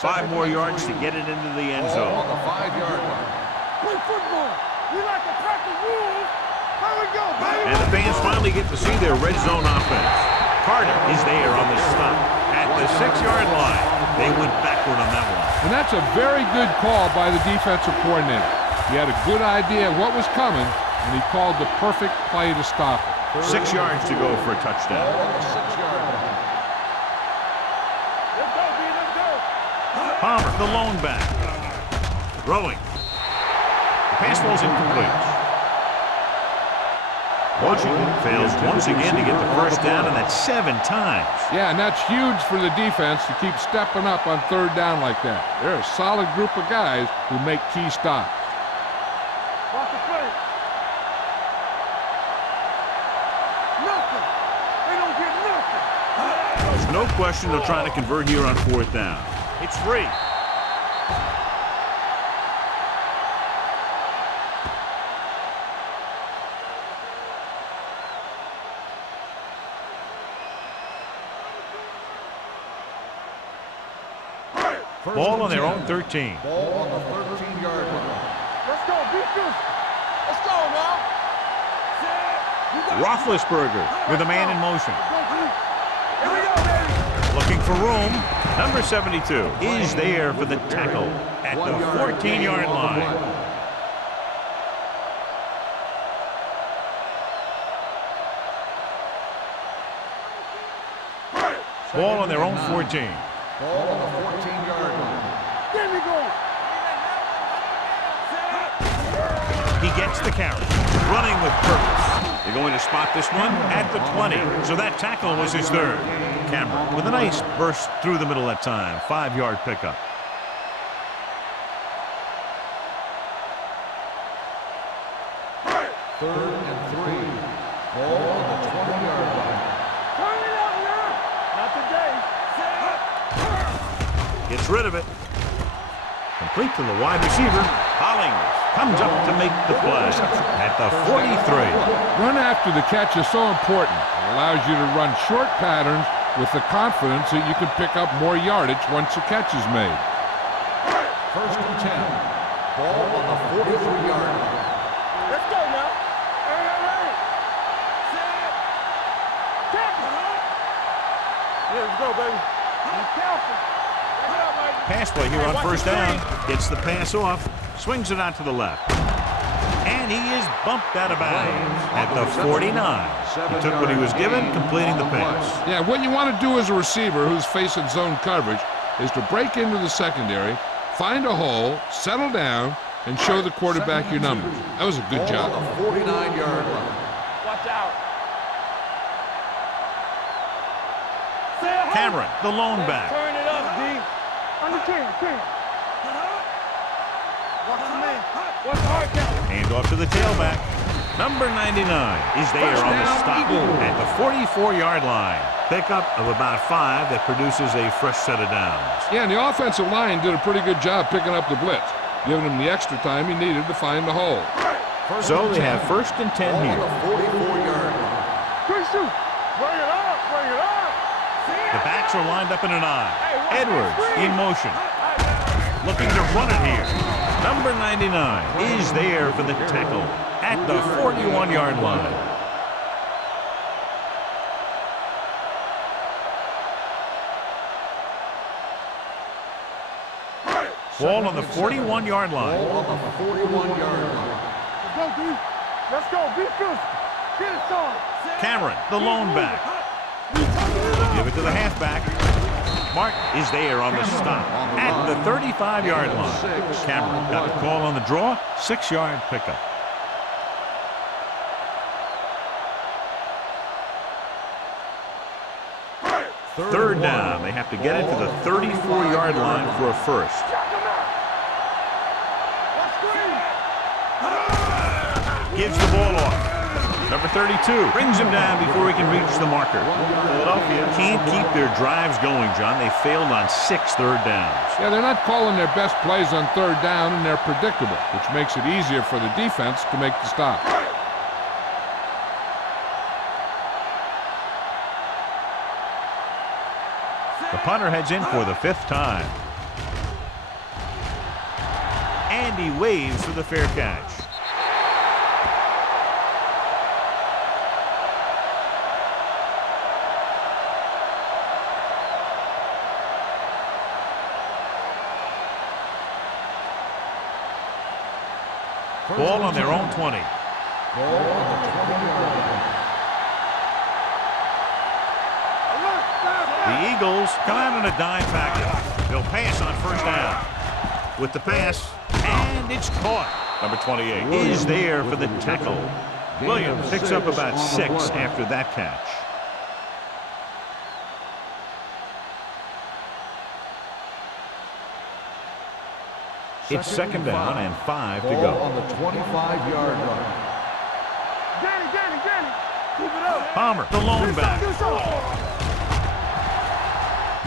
5 more yards to get it into the end Ball on zone. the 5-yard line. Play football. We like to practice rules. Here we go, baby. And the fans finally get to see their red zone offense. Carter is there on the stop at the 6-yard line. They went backward on that one. And that's a very good call by the defensive coordinator. He had a good idea of what was coming, and he called the perfect play to stop it. 6 yards to go for a touchdown. Ball on the 6-yard line. Let's go, D. Let's go. Palmer, the lone back. Throwing. The pass ball's incomplete. Washington fails once again to get the first down, and that's 7 times. Yeah, and that's huge for the defense to keep stepping up on third down like that. They're a solid group of guys who make key stops. Watch the play. Nothing. They don't get nothing. There's no question they're trying to convert here on 4th down. It's free. Ball on their own 13. Ball on the 13-yard line. Let's go, beat this. Let's go, now. Roethlisberger with a man in motion. Here we go, baby. Looking for room. Number 72 is there for the tackle at the 14-yard line. Ball on their own 14. Ball on the 14-yard line. There we go. He gets the carry, running with purpose. They're going to spot this one at the 20. So that tackle was his third. Cameron with a nice burst through the middle that time. 5-yard pickup. Third and 3. Ball on the 20-yard line. Turn it up now. Not today. Gets rid of it. Complete to the wide receiver. Hollings comes up to make the play at the 43. Run after the catch is so important. It allows you to run short patterns with the confidence that you can pick up more yardage once the catch is made. First and 10. Ball on the 43-yard line. Let's go now. Hey. Set. Tackle. Let's go, baby. Be careful. Pass play here on first down. Gets the pass off. Swings it out to the left. And he is bumped out of bounds at the 49. He took what he was given, completing the pass. Yeah, what you want to do as a receiver who's facing zone coverage is to break into the secondary, find a hole, settle down, and show the quarterback your numbers. That was a good job. On the 49-yard line. Watch out. Cameron, the lone back. Turn it up, D. Under 10. Watch the man. Watch the hard count. Hand off to the tailback. Number 99 is there on the stop at the 44-yard line. Pickup of about 5 that produces a fresh set of downs. Yeah, and the offensive line did a pretty good job picking up the blitz, giving him the extra time he needed to find the hole. So they have first and 10 On here. the 44-yard line. Quick shoot. Bring it up. The backs are lined up in an I. Edwards in motion. Looking to run it here. Number 99 is there for the tackle at the 41-yard line. Ball on the 41-yard line. Ball on the 41-yard line. Let's go, D. Let's go. Be physical. Get it started. Cameron, the lone back. Give it to the halfback. Mark is there on the stop at the 35-yard line. Cameron got the call on the draw. 6-yard pickup. Third down. They have to get it to the 34-yard line for a first. Gives the ball off. Number 32 brings him down before he can reach the marker. Philadelphia can't keep their drives going, John. They failed on 6 third downs. Yeah, they're not calling their best plays on third down, and they're predictable, which makes it easier for the defense to make the stop. The punter heads in for the 5th time. And he waves for the fair catch. Ball on their own 20. Ball on the 20-yard line. The Eagles come out in a dime package. They'll pass on first down. With the pass, and it's caught. Number 28 is there for the tackle. Williams picks up about 6 after that catch. It's second down and 5 to Ball go. on the 25-yard line. Danny. Keep it up. Palmer, the lone back.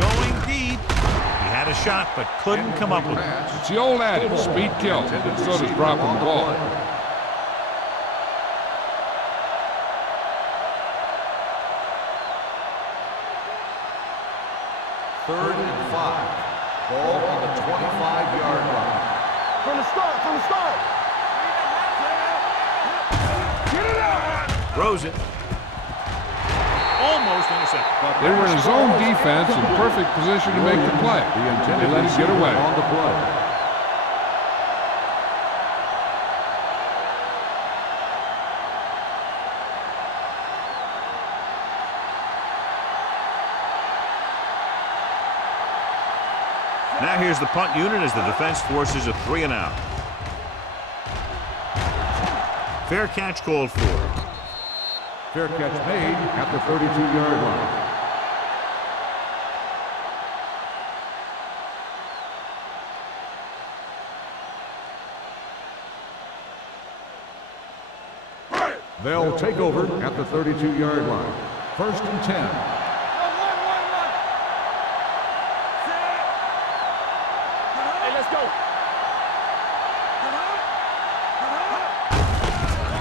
Going deep. He had a shot, but couldn't come up with it. It's the old adage, speed kills, and so does dropping the ball. Third and 5. Ball on the 25-yard line. From the start. Get it out. Throws it. Almost intercepted. They were in zone defense in perfect position to make the play. They let it get away. On the play. Now here's the punt unit as the defense forces a 3 and out. Fair catch called for. Fair catch made at the 32-yard line. They'll take over at the 32-yard line. First and 10. Hey, let's go.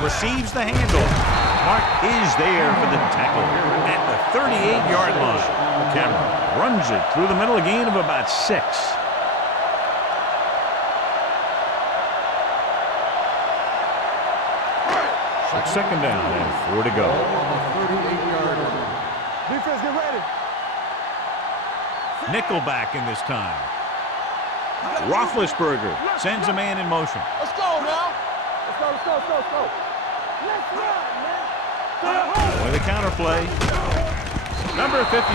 Receives the handoff. Mark is there for the tackle at the 38-yard line. Cameron runs it through the middle, a gain of about 6. It's second down and 4 to go. Ball on the 38-yard line. Defense, get ready. Nickelback in this time. Roethlisberger sends a man in motion. Let's go now. Let's go, let's go, let's go, let's go. Let's run, man. With a counter play. Number 53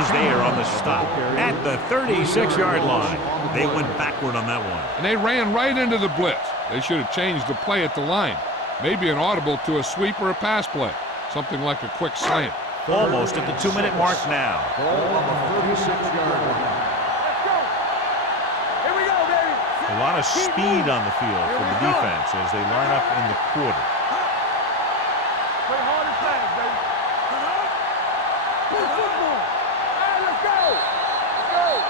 is there on the stop at the 36-yard line. They went backward on that one. And they ran right into the blitz. They should have changed the play at the line. Maybe an audible to a sweep or a pass play. Something like a quick slant. Almost at the 2-minute mark now. Ball on the 36-yard line. Let's go. Here we go, baby. A lot of speed on the field for the defense as they line up in the quarter. Play hard and fast, baby. Good football. All right, let's go. Let's go.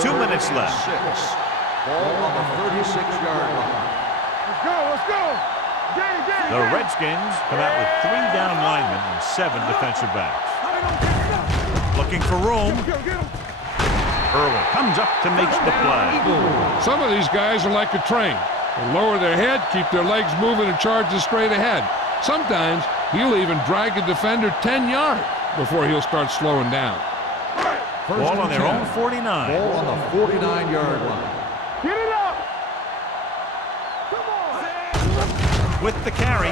Two minutes left. 6. Ball on the 36-yard line. Let's go, let's go. Get it, get it. The Redskins come out with 3 down linemen and 7 defensive backs. Looking for room. Get him, get him. Irwin comes up to make the play. Some of these guys are like a train. They lower their head, keep their legs moving, and charge straight ahead. Sometimes he'll even drag a defender 10 yards before he'll start slowing down. Ball on their own 49. Ball on the 49-yard line. Get it up. Come on. With the carry,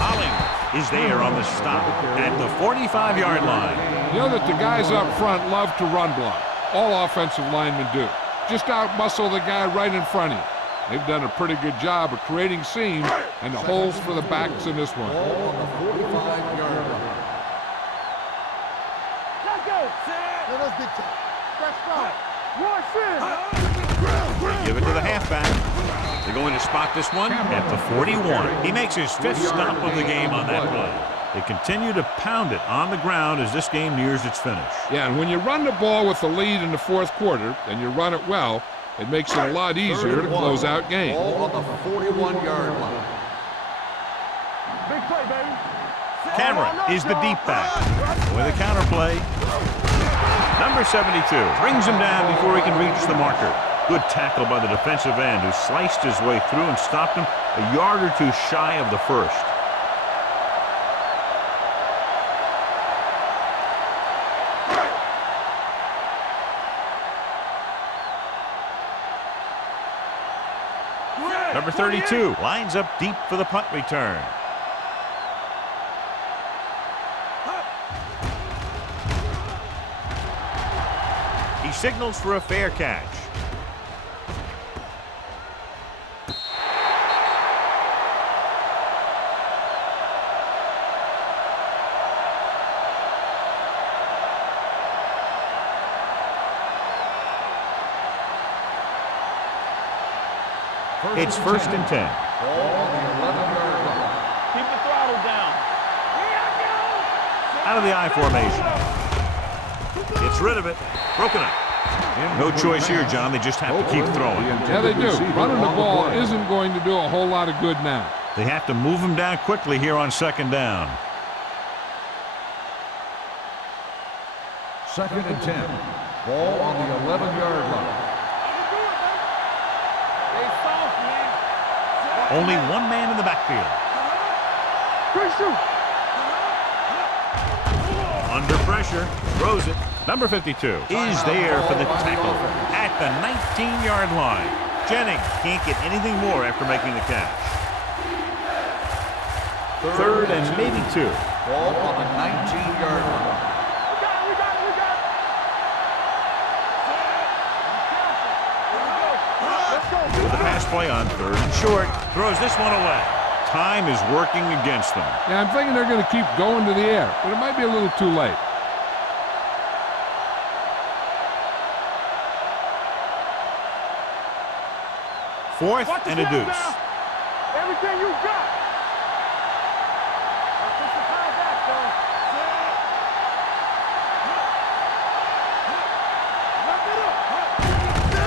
Hollings is there on the stop at the 45-yard line. You know that the guys up front love to run block. All offensive linemen do. Just out-muscle the guy right in front of you. They've done a pretty good job of creating seams and the holes for the backs in this one. Ball on the 45-yard line. Let's go. Let us get time. Fresh start. One, Give it to the halfback. They're going to spot this one at the 41. He makes his 5th stop of the game on that play. They continue to pound it on the ground as this game nears its finish. Yeah, and when you run the ball with the lead in the fourth quarter and you run it well, it makes it a lot easier to close out games. Ball on the 41-yard line. Big play, baby. Cameron is the deep back. With a counter play. Number 72 brings him down before he can reach the marker. Good tackle by the defensive end who sliced his way through and stopped him a yard or two shy of the first. Number 32 lines up deep for the punt return. He signals for a fair catch. It's 1st and 10. Ball on the 11-yard line. Keep the throttle down. Out of the I formation. Gets rid of it. Broken up. No choice here, John. They just have to keep throwing. Yeah, they do. Running the ball isn't going to do a whole lot of good now. They have to move him down quickly here on 2nd down. 2nd and 10. Ball on the 11-yard line. Only one man in the backfield. Under pressure, throws it. Number 52 is there for the tackle at the 19-yard line. Jennings can't get anything more after making the catch. 3rd and maybe 2. Ball on the 19-yard line. With the pass play on 3rd and short, throws this one away. Time is working against them. Yeah, I'm thinking they're going to keep going to the air, but it might be a little too late. Fourth and a deuce. Everything you got. Push the power back, though.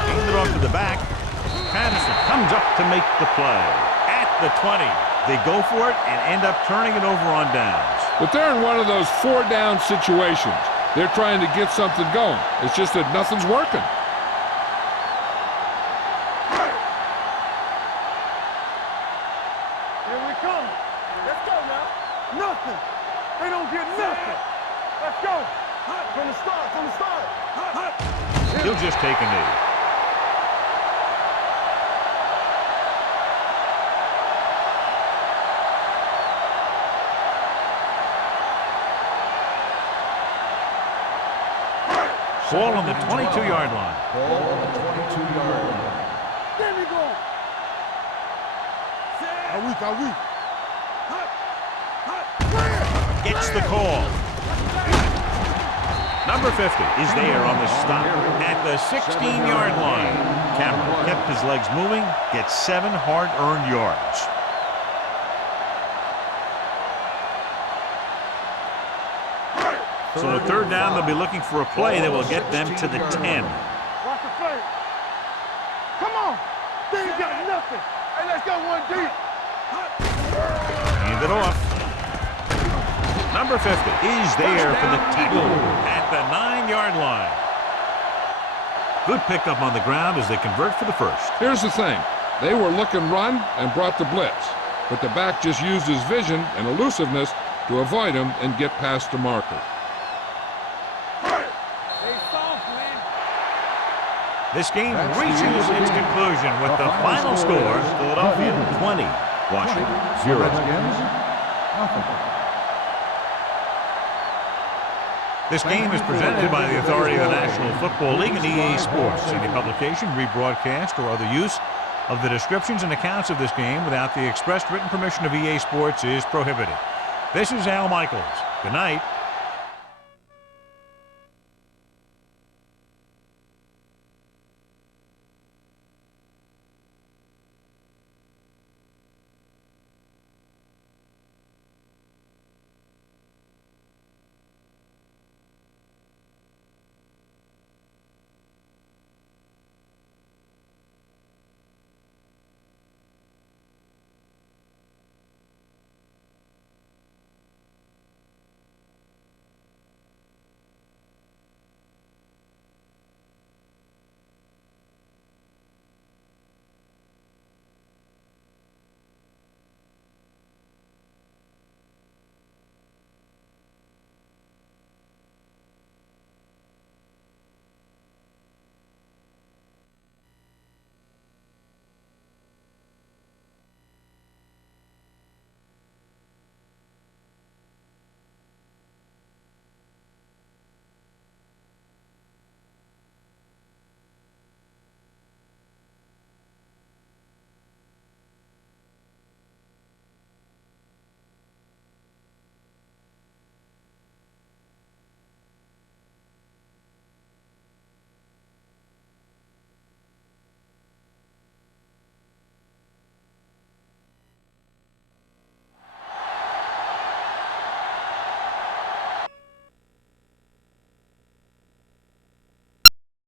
Hand it off to the back. Patterson comes up to make the play. At the 20. They go for it and end up turning it over on downs. But they're in one of those 4-down situations. They're trying to get something going. It's just that nothing's working. Here we come. Let's go now. Nothing. They don't get nothing. Let's go. From the start, from the start. He'll just take a knee. Ball on the 22-yard line. Ball on the 22-yard line. There we go. Are we? Gets the call. Number 50 is there on the stop at the 16-yard line. Cameron kept his legs moving, gets 7 hard-earned yards. So a third down, they'll be looking for a play that will get them to the 10. Watch the play. Come on. They ain't got nothing. Hey, let's go one deep. Hand it off. Number 50 is there for the tackle at the 9-yard line. Good pickup on the ground as they convert for the first. Here's the thing. They were looking run and brought the blitz. But the back just used his vision and elusiveness to avoid him and get past the marker. This game reaches its conclusion with the final score, Philadelphia 20, Washington 0. This game is presented by the authority of the National Football League and EA Sports. Any publication, rebroadcast, or other use of the descriptions and accounts of this game without the expressed written permission of EA Sports is prohibited. This is Al Michaels. Good night.